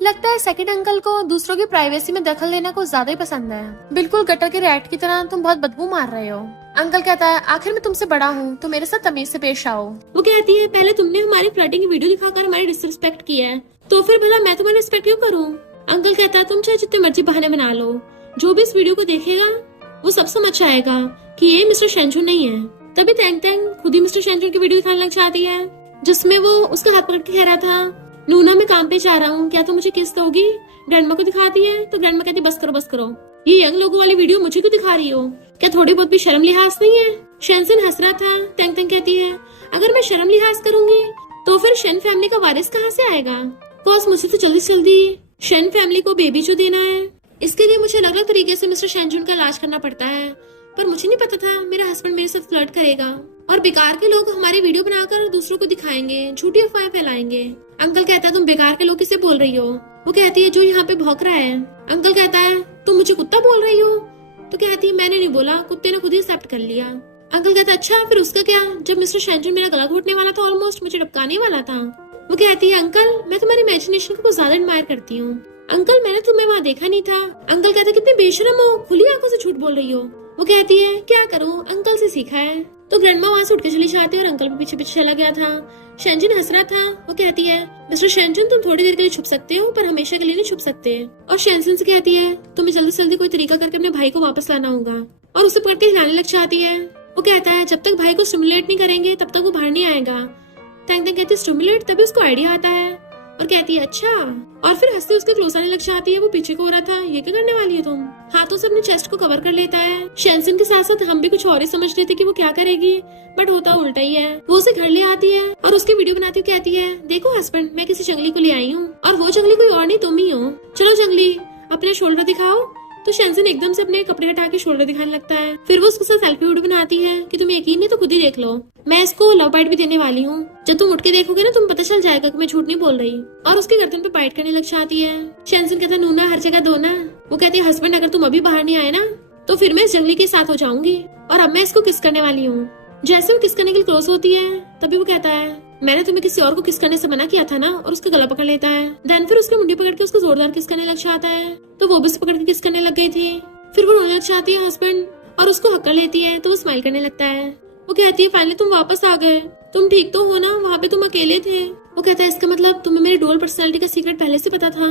लगता है सेकंड अंकल को दूसरों की प्राइवेसी में दखल देना कुछ ज्यादा ही पसंद है। बिल्कुल गटर के रैट की तरह तुम बहुत बदबू मार रहे हो। अंकल कहता है आखिर मैं तुमसे बड़ा हूँ तो मेरे साथ तमीज से पेश आओ। वो कहती है पहले तुमने हमारी फ्लर्टिंग की वीडियो दिखाकर हमारी डिसरिस्पेक्ट की है, तो फिर भला मैं तुम्हारी रिस्पेक्ट क्यों करूँ। अंकल कहता है तुम चाहे जितने मर्जी बहाने बना लो, जो भी इस वीडियो को देखेगा वो सब समझ जाएगा कि ये मिस्टर शेंचुन नहीं है। तभी तैंग तैंग खुद ही मिस्टर शेंचुन की वीडियो दिखाने लग जाती है, जिसमें वो उसका हाथ पकड़ के कह रहा था नूना मैं काम पे जा रहा हूँ, क्या तुम मुझे किस दोगी। ग्रैंडमा को दिखाती है तो ग्रैंडमा कहती बस करो, ये यंग लोगों वाली वीडियो मुझे क्यों दिखा रही हो, क्या थोड़ी बहुत भी शर्म लिहाज नहीं है। शेंसन हंस रहा था। तैंग तैंग कहती है अगर मैं शर्म लिहाज करूंगी तो फिर शेन फैमिली का वारिस कहाँ से आएगा। बॉस मुझे तो जल्दी से जल्दी शेन फैमिली को बेबी जो देना है, इसके लिए मुझे अलग अलग तरीके से मिस्टर शेंचुन का इलाज करना पड़ता है, पर मुझे नहीं पता था मेरा हस्बैंड मेरे साथ फ्लर्ट करेगा और बेकार के लोग हमारी वीडियो बनाकर दूसरों को दिखाएंगे, झूठी अफवाहें फैलाएंगे। अंकल कहता है तुम बेकार के लोग किसे बोल रही हो। वो कहती है जो यहाँ पे भौंक रहा है। अंकल कहता है तुम मुझे कुत्ता बोल रही हो। तो कहती है मैंने नहीं बोला, कुत्ते ने खुद ही एक्सेप्ट कर लिया। अंकल कहता है अच्छा फिर उसका क्या, जब मिस्टर शेंचुन मेरा गला घोटने वाला था, ऑलमोस्ट मुझे टपकाने वाला था। वो कहती है अंकल मैं तुम्हारी इमेजिनेशन को कुछ ज्यादा एडमायर करती हूँ। अंकल मैंने तुम्हें वहाँ देखा नहीं था। अंकल कहता है कितने बेशरम हो, खुली आंखों से झूठ बोल रही हो। वो कहती है क्या करूँ अंकल से सीखा है। तो ग्रैंडमा वहाँ से उठ के चली जाती है और अंकल भी पीछे पीछे चला गया था। शेंचुन हंस रहा था। वो कहती है मिस्टर शेंचुन तुम थोड़ी देर के लिए छुप सकते हो पर हमेशा के लिए नहीं छुप सकते। और शेंचुन से कहती है तुम्हें जल्दी से जल्दी कोई तरीका करके अपने भाई को वापस लाना होगा, और उसे पकड़ के हिलाने लग जाती है। वो कहता है जब तक भाई को स्टिमुलेट नहीं करेंगे तब तक वो बाहर नहीं आएगा। तैंग तैंग कहती है स्टिमुलेट, तभी उसको आइडिया आता है और कहती है अच्छा, और फिर हंसते उसके क्लोज आने लग जाती है। वो पीछे को हो रहा था, ये क्या करने वाली है तुम। हाथों से अपने चेस्ट को कवर कर लेता है। शेंसन के साथ साथ हम भी कुछ और ही समझ रहे थे कि वो क्या करेगी, बट होता उल्टा ही है। वो उसे घर ले आती है और उसकी वीडियो बनाती हुई कहती है देखो हस्बैंड मैं किसी जंगली को ले आई हूँ और वो जंगली कोई और नहीं तुम ही हो, चलो जंगली अपने शोल्डर दिखाओ। तो शेंसन एकदम से अपने कपड़े हटा के शोल्डर दिखाने लगता है। फिर वो उसके साथ सेल्फी वीडियो बनाती है कि तुम्हें यकीन नहीं तो खुद ही देख लो, मैं इसको लव बाइट भी देने वाली हूँ, जब तुम उठ के देखोगे ना तुम पता चल जाएगा कि मैं झूठ नहीं बोल रही। और उसके गर्दन पे बाइट करने लग जाती है। शेंसन कहता नूना हर जगह दो ना। वो कहती है हस्बैंड अगर तुम अभी बाहर नहीं आए ना तो फिर मैं इस जंगली के साथ हो जाऊंगी और अब मैं इसको किस करने वाली हूँ। जैसे वो किस करने के लिए क्लोज होती है तभी वो कहता है मैंने तुम्हें किसी और को किस करने से मना किया था ना, और उसका गला पकड़ लेता है। देन फिर उसकी मुंडी पकड़ के उसको जोरदार किस करने लग जाता है, तो वो भी उसे पकड़ के किस करने लग गई थी। फिर वो रोने लग जाती है हस्बैंड और उसको हक कर लेती है, तो वो स्माइल करने लगता है। वो कहती है फाइनली तुम वापस आ गए, तुम ठीक तो हो ना, वहाँ पे तुम अकेले थे। वो कहता है इसका मतलब तुम्हें मेरी डुअल पर्सनालिटी का सीक्रेट पहले से पता था।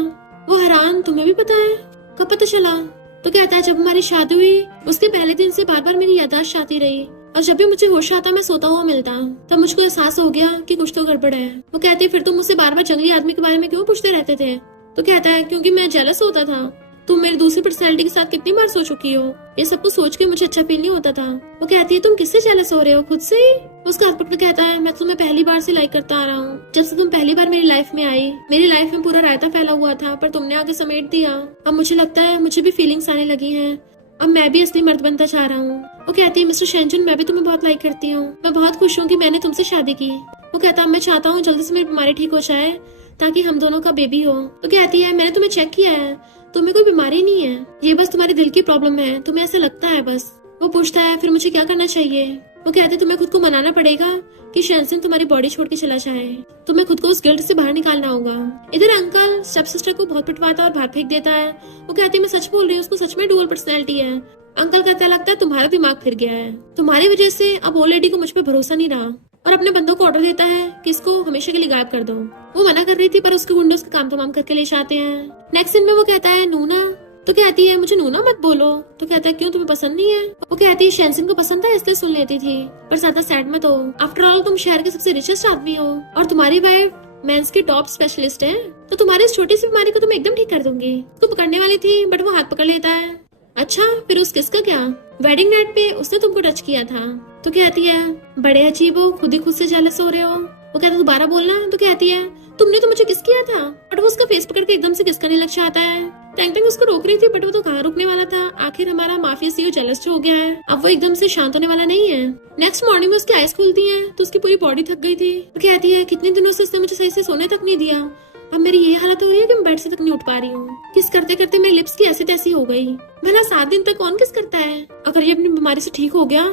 वो हैरान तुम्हें भी पता है, कब पता चला। तो कहता है जब हमारी शादी हुई उसके पहले दिन से बार बार मेरी याददाश्त आती रही और जब भी मुझे होश आता मैं सोता हुआ मिलता, तब मुझको एहसास हो गया कि कुछ तो गड़बड़ है। वो कहते हैं फिर तुम मुझसे बार बार जंगली आदमी के बारे में क्यों पूछते रहते थे। तो कहता है क्योंकि मैं जेलस होता था, तुम मेरी दूसरी पर्सनैलिटी के साथ कितनी बार सो चुकी हो, ये सब कुछ सोच के मुझे अच्छा फील नहीं होता था। वो कहती है तुम किससे जेलस हो रहे हो, खुद से ही। उसका हाथ पकड़ कहता है मैं तुम्हें पहली बार से लाइक करता आ रहा हूँ, जब से तुम पहली बार मेरी लाइफ में आई। मेरी लाइफ में पूरा रायता फैला हुआ था पर तुमने आगे समेट दिया। अब मुझे लगता है मुझे भी फीलिंग्स आने लगी हैं, अब मैं भी असली मर्द बनता चाह रहा हूँ। वो कहती है मिस्टर शेंचुन मैं भी तुम्हें बहुत लाइक करती हूँ, मैं बहुत खुश हूँ कि मैंने तुमसे शादी की। वो कहता है मैं चाहता हूँ जल्दी से मेरी बीमारी ठीक हो जाए ताकि हम दोनों का बेबी हो। तो कहती है मैंने तुम्हें चेक किया है, तुम्हें कोई बीमारी नहीं है, ये बस तुम्हारे दिल की प्रॉब्लम है, तुम्हें ऐसा लगता है बस। वो पूछता है फिर मुझे क्या करना चाहिए। वो कहते हैं तुम्हें खुद को मनाना पड़ेगा कि शेंसन तुम्हारी बॉडी छोड़ के चला जाए, तुम्हें खुद को उस गिल्ट से बाहर निकालना होगा। इधर अंकल स्टेप सिस्टर को बहुत पिटवाता और बाहर फेंक देता है। वो कहती है मैं सच बोल रही हूँ, उसको सच में डुअल पर्सनैलिटी है। अंकल कहता लगता है तुम्हारा दिमाग फिर गया है, तुम्हारी वजह से अब वो लेडी को मुझ पे भरोसा नहीं रहा, और अपने बंदों को ऑर्डर देता है कि इसको हमेशा के लिए गायब कर दो। वो मना कर रही थी पर उसके गुंडे उसका काम तमाम करके ले जाते हैं। नेक्स्ट सीन में वो कहता है नूना। तो कहती है मुझे नूना मत बोलो। तो कहता है क्यों तुम्हें पसंद नहीं है। वो कहती है शेंसन को पसंद था इसलिए सुन लेती थी, पर ज्यादा सैड मत हो, आफ्टर ऑल तुम शहर के सबसे रिचेस्ट आदमी हो और तुम्हारी वाइफ मेंस की टॉप स्पेशलिस्ट है, तो तुम्हारी इस छोटी सी बीमारी को तो मैं एकदम ठीक कर दूंगी। उसको पकड़ने वाली थी बट वो हाथ पकड़ लेता है। अच्छा फिर उस किसका क्या, वेडिंग नाइट पे उसने तुमको टच किया था। तो कहती है बड़े अजीब हो, खुद ही खुद से जेलस हो रहे हो। वो कहता है दोबारा बोलना। तो कहती है तुमने तो मुझे किस किया था, बट वो उसका फेस पकड़ के एकदम से किस करने लग जाता है। टैंग टैंग उसको रोक रही थी बट वो तो कहाँ रुकने वाला था, आखिर हमारा माफिया सीईओ जेलस हो गया है, अब वो एकदम से शांत होने वाला नहीं है। नेक्स्ट मॉर्निंग में उसकी आईज खुलती हैं तो उसकी पूरी बॉडी थक गई थी। वो कहती है कितने दिनों से उसने मुझे सही से सोने तक नहीं दिया, अब मेरी ये हालत हो गई है कि मैं बेड से तक नहीं उठ पा रही हूँ। किस करते करते मेरी लिप्स की ऐसी तैसी हो गई। भला 7 दिन तक कौन किस करता है, अगर ये अपनी बीमारी से ठीक हो गया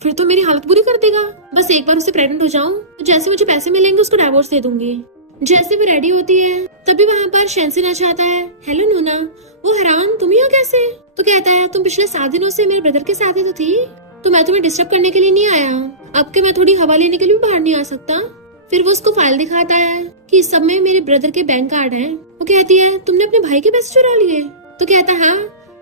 फिर तो मेरी हालत बुरी कर देगा। बस एक बार उससे प्रेग्नेंट हो जाऊं तो जैसे मुझे पैसे मिलेंगे उसको डाइवोर्स दे दूंगी। जैसे वो रेडी होती है तभी वहाँ पर शेंसन आ जाता है। हेलो नूना। वो हैरान तुम यहाँ कैसे। तो कहता है तुम पिछले 7 दिनों से मेरे ब्रदर के साथ ही तो थी। तो मैं तुम्हें डिस्टर्ब करने के लिए नहीं आया। अब के मैं थोड़ी हवा लेने के लिए भी बाहर नहीं आ सकता। फिर वो उसको फाइल दिखाता है कि इस सब में मेरे ब्रदर के बैंक कार्ड हैं। वो कहती है तुमने अपने भाई के पैसे चुरा लिए? तो कहता है हाँ,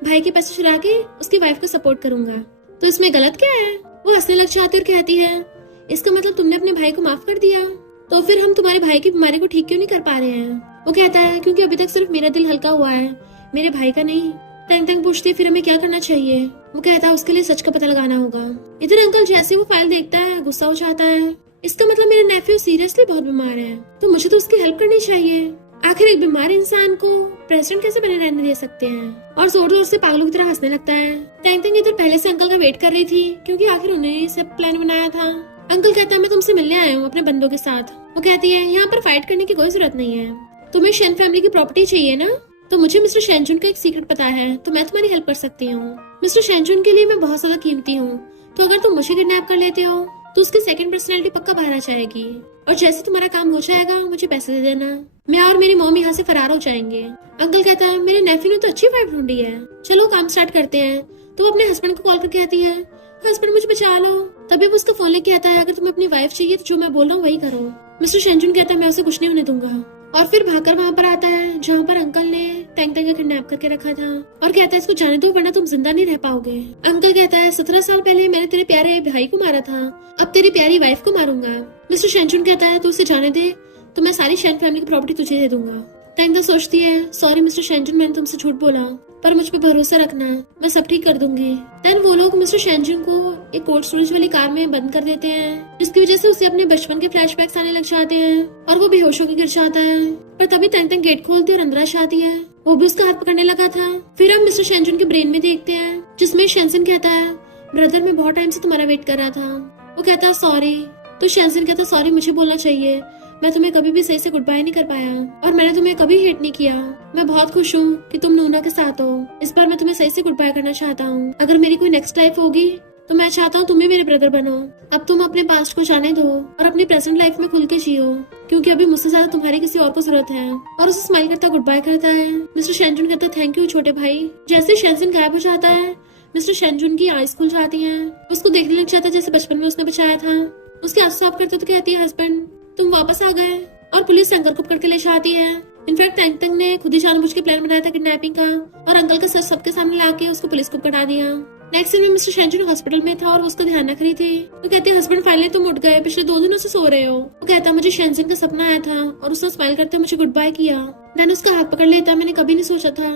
भाई के पैसे चुरा के उसकी वाइफ को सपोर्ट करूंगा, तो इसमें गलत क्या है? वो हंसने लग जाती है और कहती है इसका मतलब तुमने अपने भाई को माफ कर दिया, तो फिर हम तुम्हारे भाई की बीमारी को ठीक क्यों नहीं कर पा रहे हैं? वो कहता है क्योंकि अभी तक सिर्फ मेरा दिल हल्का हुआ है, मेरे भाई का नहीं। टैंग टैंग पूछती फिर हमें क्या करना चाहिए? वो कहता है उसके लिए सच का पता लगाना होगा। इधर अंकल जैसे वो फाइल देखता है गुस्सा हो जाता है। इसका मतलब मेरे नेफ्यू सीरियसली बहुत बीमार है, तो मुझे तो उसकी हेल्प करनी चाहिए। आखिर एक बीमार इंसान को प्रेसिडेंट कैसे बने रहने दे सकते हैं? और जोर जोर से पागलों की तरह हंसने लगता है। टैंग टैंग इधर पहले से अंकल का वेट कर रही थी क्योंकि आखिर उन्हें सब प्लान बनाया था। अंकल कहता है मैं तुमसे मिलने आया हूँ अपने बंदों के साथ। वो कहती है यहाँ पर फाइट करने की कोई जरूरत नहीं है, तुम्हें शेन फैमिली की प्रॉपर्टी चाहिए ना? तो मुझे मिस्टर शेनजुन का एक सीक्रेट पता है, तो मैं तुम्हारी हेल्प कर सकती हूँ। मिस्टर शेनजुन के लिए मैं बहुत ज्यादा कीमती हूँ, तो अगर तुम मुझे किडनैप कर लेते हो तो उसकी सेकंड पर्सनैलिटी पक्का बाहर आ जाएगी, और जैसे तुम्हारा काम हो जाएगा मुझे पैसे दे देना, मैं और मेरी मॉम यहाँ से फरार हो जाएंगे। अंकल कहता है मेरे नेफ्यू ने तो अच्छी वाइफ ढूंढी है, चलो काम स्टार्ट करते हैं। तो वो अपने हस्बैंड को कॉल करके आती है हस्बैंड मुझे बचा लो। तभी वो उसका फोन लेके आता है अगर तुम्हें अपनी वाइफ चाहिए तो जो मैं बोल रहा हूँ वही करो। मिस्टर शेनजुन कहता है मैं उसे कुछ नहीं होने दूंगा, और फिर भागकर वहाँ पर आता है जहाँ पर अंकल ने टैंग टैंग को किडनैप करके रखा था, और कहता है इसको जाने दो वरना तुम जिंदा नहीं रह पाओगे। अंकल कहता है 17 साल पहले मैंने तेरे प्यारे भाई को मारा था, अब तेरी प्यारी वाइफ को मारूंगा। मिस्टर शेनजुन कहता है तू उसे जाने दे, तो मैं सारी शेन फैमिली की प्रॉपर्टी तुझे दे दूंगा। टैंग टैंग सोचती है सॉरी मिस्टर शेनजुन, मैंने तुमसे झूठ बोला, पर मुझ पे भरोसा रखना, मैं सब ठीक कर दूंगी। देन वो लोग मिस्टर शेनजुन को एक कोल्ड स्टोरेज वाली कार में बंद कर देते हैं, जिसकी वजह से उसे अपने बचपन के फ्लैशबैक्स आने लग जाते हैं और वो बेहोश होकर गिर जाता है। पर तभी टैंग टैंग गेट खोलती और अंदर आ जाती है, वो भी उसका हाथ पकड़ने लगा था। फिर हम मिस्टर शेनजुन के ब्रेन में देखते हैं जिसमें शेनसन कहता है ब्रदर मैं बहुत टाइम से तुम्हारा वेट कर रहा था। वो कहता है सॉरी, तो शेनसन कहता है सॉरी मुझे बोलना चाहिए, मैं तुम्हें कभी भी सही से गुड बाय नहीं कर पाया और मैंने तुम्हें कभी हेट नहीं किया। मैं बहुत खुश हूँ कि तुम नूना के साथ हो, इस बार मैं तुम्हें सही से गुड बाय करना चाहता हूँ। अगर मेरी कोई नेक्स्ट लाइफ होगी तो मैं चाहता हूँ तुम ही मेरे ब्रदर बनो। अब तुम अपने पास्ट को जाने दो और अपनी प्रेजेंट लाइफ में खुल के जियो, क्योंकि अभी मुझसे ज्यादा तुम्हारी किसी और को जरूरत है। और उसे स्माइल करता गुड बाय करता है। मिस्टर शेनजुन कहता है थैंक यू छोटे भाई। जैसे शेनसन गायब हो जाता है मिस्टर शेनजुन की आईज खुल जाती है, उसको देखने लग जाता है जैसे बचपन में उसने बचाया था। उसके आंसू साफ करते तो कहती है हस्बैंड तुम वापस आ गए, और पुलिस अंकल को पकड़ के ले जाती है। इनफैक्ट टैंग टैंग ने खुद ही जानबूझ के प्लान बनाया था किडनैपिंग का, और अंकल का सर सबके सामने लाके उसको पुलिस को पकड़ा दिया। नेक्स्ट दिन में मिस्टर शेनजुन हॉस्पिटल में था और वो उसका ध्यान रख रही थी। वो कहते हैं हस्बैंड फाइनली तुम उठ गए, पिछले 2 दिनों से सो रहे हो। वो कहता है मुझे शेनसन का सपना आया था और उसने स्माइल करते मुझे गुड बाय किया। देन उसका हाथ पकड़ लेता, मैंने कभी नहीं सोचा था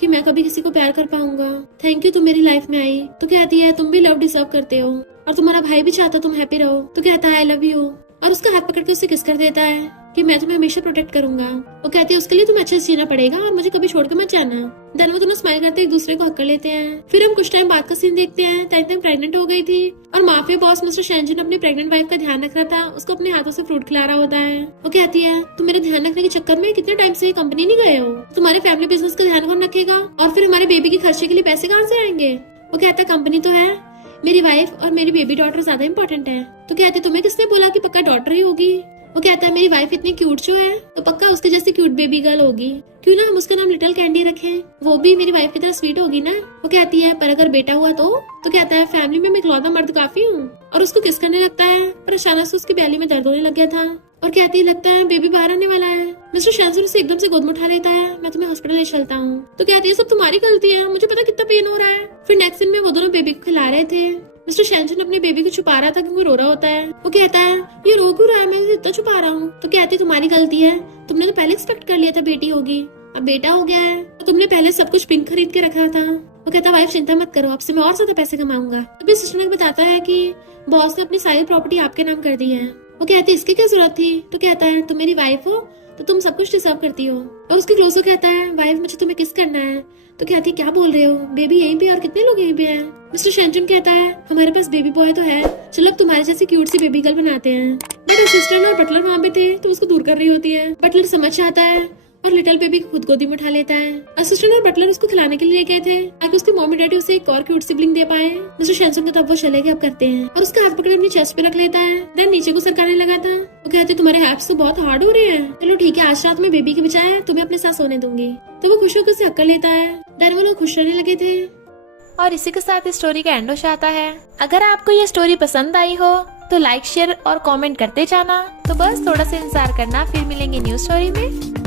कि मैं कभी किसी को प्यार कर पाऊंगा, थैंक यू तुम मेरी लाइफ में आई। तो कहती है तुम भी लव डिजर्व करते हो और तुम्हारा भाई भी चाहता तुम हैप्पी रहो। तो कहता है आई लव यू, और उसका हाथ पकड़ के उसे किस कर देता है कि मैं तुम्हें हमेशा प्रोटेक्ट करूंगा। वो कहती है उसके लिए तुम्हें अच्छे से जीना पड़ेगा और मुझे कभी छोड़कर मत जाना। देन वो दोनों स्माइल करते एक दूसरे को हक कर लेते हैं। फिर हम कुछ टाइम बाद का सीन देखते हैं। टैंग टैंग प्रेग्नेंट हो गई थी और माफिया बॉस मिस्टर शेनजुन अपनी प्रेग्नेंट वाइफ का ध्यान रख रहा था, उसको अपने हाथों से फ्रूट खिला रहा होता है। वो कहती है तुम मेरे ध्यान रखने के चक्कर में कितने टाइम से कंपनी नहीं गए हो, तुम्हारे फैमिली बिजनेस का ध्यान कौन रखेगा, और फिर हमारे बेबी के खर्चे के लिए पैसे कहाँ से आएंगे। वो कहता है कंपनी तो है, मेरी वाइफ और मेरी बेबी डॉटर ज्यादा इम्पोर्टेंट है। तो कहते तुम्हें किसने बोला कि पक्का डॉटर ही होगी। वो कहता है मेरी वाइफ इतनी क्यूट जो है तो पक्का उसके जैसी क्यूट बेबी गर्ल होगी, क्यों ना हम उसका नाम लिटिल कैंडी रखें, वो भी मेरी वाइफ की तरह स्वीट होगी ना। वो कहती है पर अगर बेटा हुआ तो कहता है फैमिली में मैं इकलौता मर्द काफी हूँ, और उसको किस करने लगता है। पर अचानक से उसकी बैली में दर्द होने लग गया था और कहती है लगता है बेबी बाहर आने वाला है। मिस्टर शेनजुन उसे एकदम से गोद में उठा लेता है, मैं तुम्हें हॉस्पिटल ले चलता हूँ। तो कहती है सब तुम्हारी गलती है, मुझे पता कितना पेन हो रहा है। फिर नेक्स्ट दिन में वो दोनों बेबी को खिला रहे थे। मिस्टर शेनजुन अपने बेबी को छुपा रहा था क्योंकि रो रहा होता है। वो कहता है ये रो क्यों रहा है, मैं इसे इतना छुपा रहा हूँ। तो कहती है तुम्हारी गलती है, तुमने तो पहले एक्सपेक्ट कर लिया था बेटी होगी, अब बेटा हो गया है, तो तुमने पहले सब कुछ पिंक खरीद के रखा था। वो कहता वाइफ चिंता मत करो, अब से मैं और ज्यादा पैसे कमाऊंगा। तभी सिस्टर बताता है कि बॉस ने अपनी सारी प्रॉपर्टी आपके नाम कर दी है। वो कहती है इसकी क्या जरूरत थी। तो कहता है तुम मेरी वाइफ हो तो तुम सब कुछ डिजर्व करती हो। और उसके क्लोज हो कहता है वाइफ मुझे तुम्हें किस करना है। तो कहती है क्या बोल रहे हो, बेबी यहीं पे और कितने लोग यहीं पे हैं। मिस्टर शेनजुन कहता है हमारे पास बेबी बॉय तो है, चलो अब तुम्हारे जैसी क्यूट सी बेबी गर्ल बनाते हैं। बट असिस्टेंट और बटलर वहाँ पे थे तो उसको दूर कर रही होती है। बटलर समझ जाता है और लिटिल बेबी खुद गोदी में उठा लेता है। असिस्टेंट और बटलर उसको खिलाने के लिए गए थे ताकि उसके मम्मी डैडी उसे एक और क्यूट सिबलिंग दे पाए। मिस्टर शेनजुन का तब वो चले गए अब करते हैं, और उसका हाथ पकड़ अपनी चेस्ट पे रख लेता है। देन नीचे को सरकाने लगा था। वो कहते तुम्हारे हैप्स तो बहुत हार्ड हो रहे हैं, चलो ठीक है आज रात में बेबी के बजाय तुम्हें अपने साथ सोने दूंगी। तो वो खुश होकर उसे हक कर लेता है। देन वो लोग खुश रहने लगे थे। और इसी के साथ इस स्टोरी का एंड हो जाता है। अगर आपको ये स्टोरी पसंद आई हो तो लाइक, शेयर और कमेंट करते जाना। तो बस थोड़ा सा इंतजार करना, फिर मिलेंगे न्यू स्टोरी में।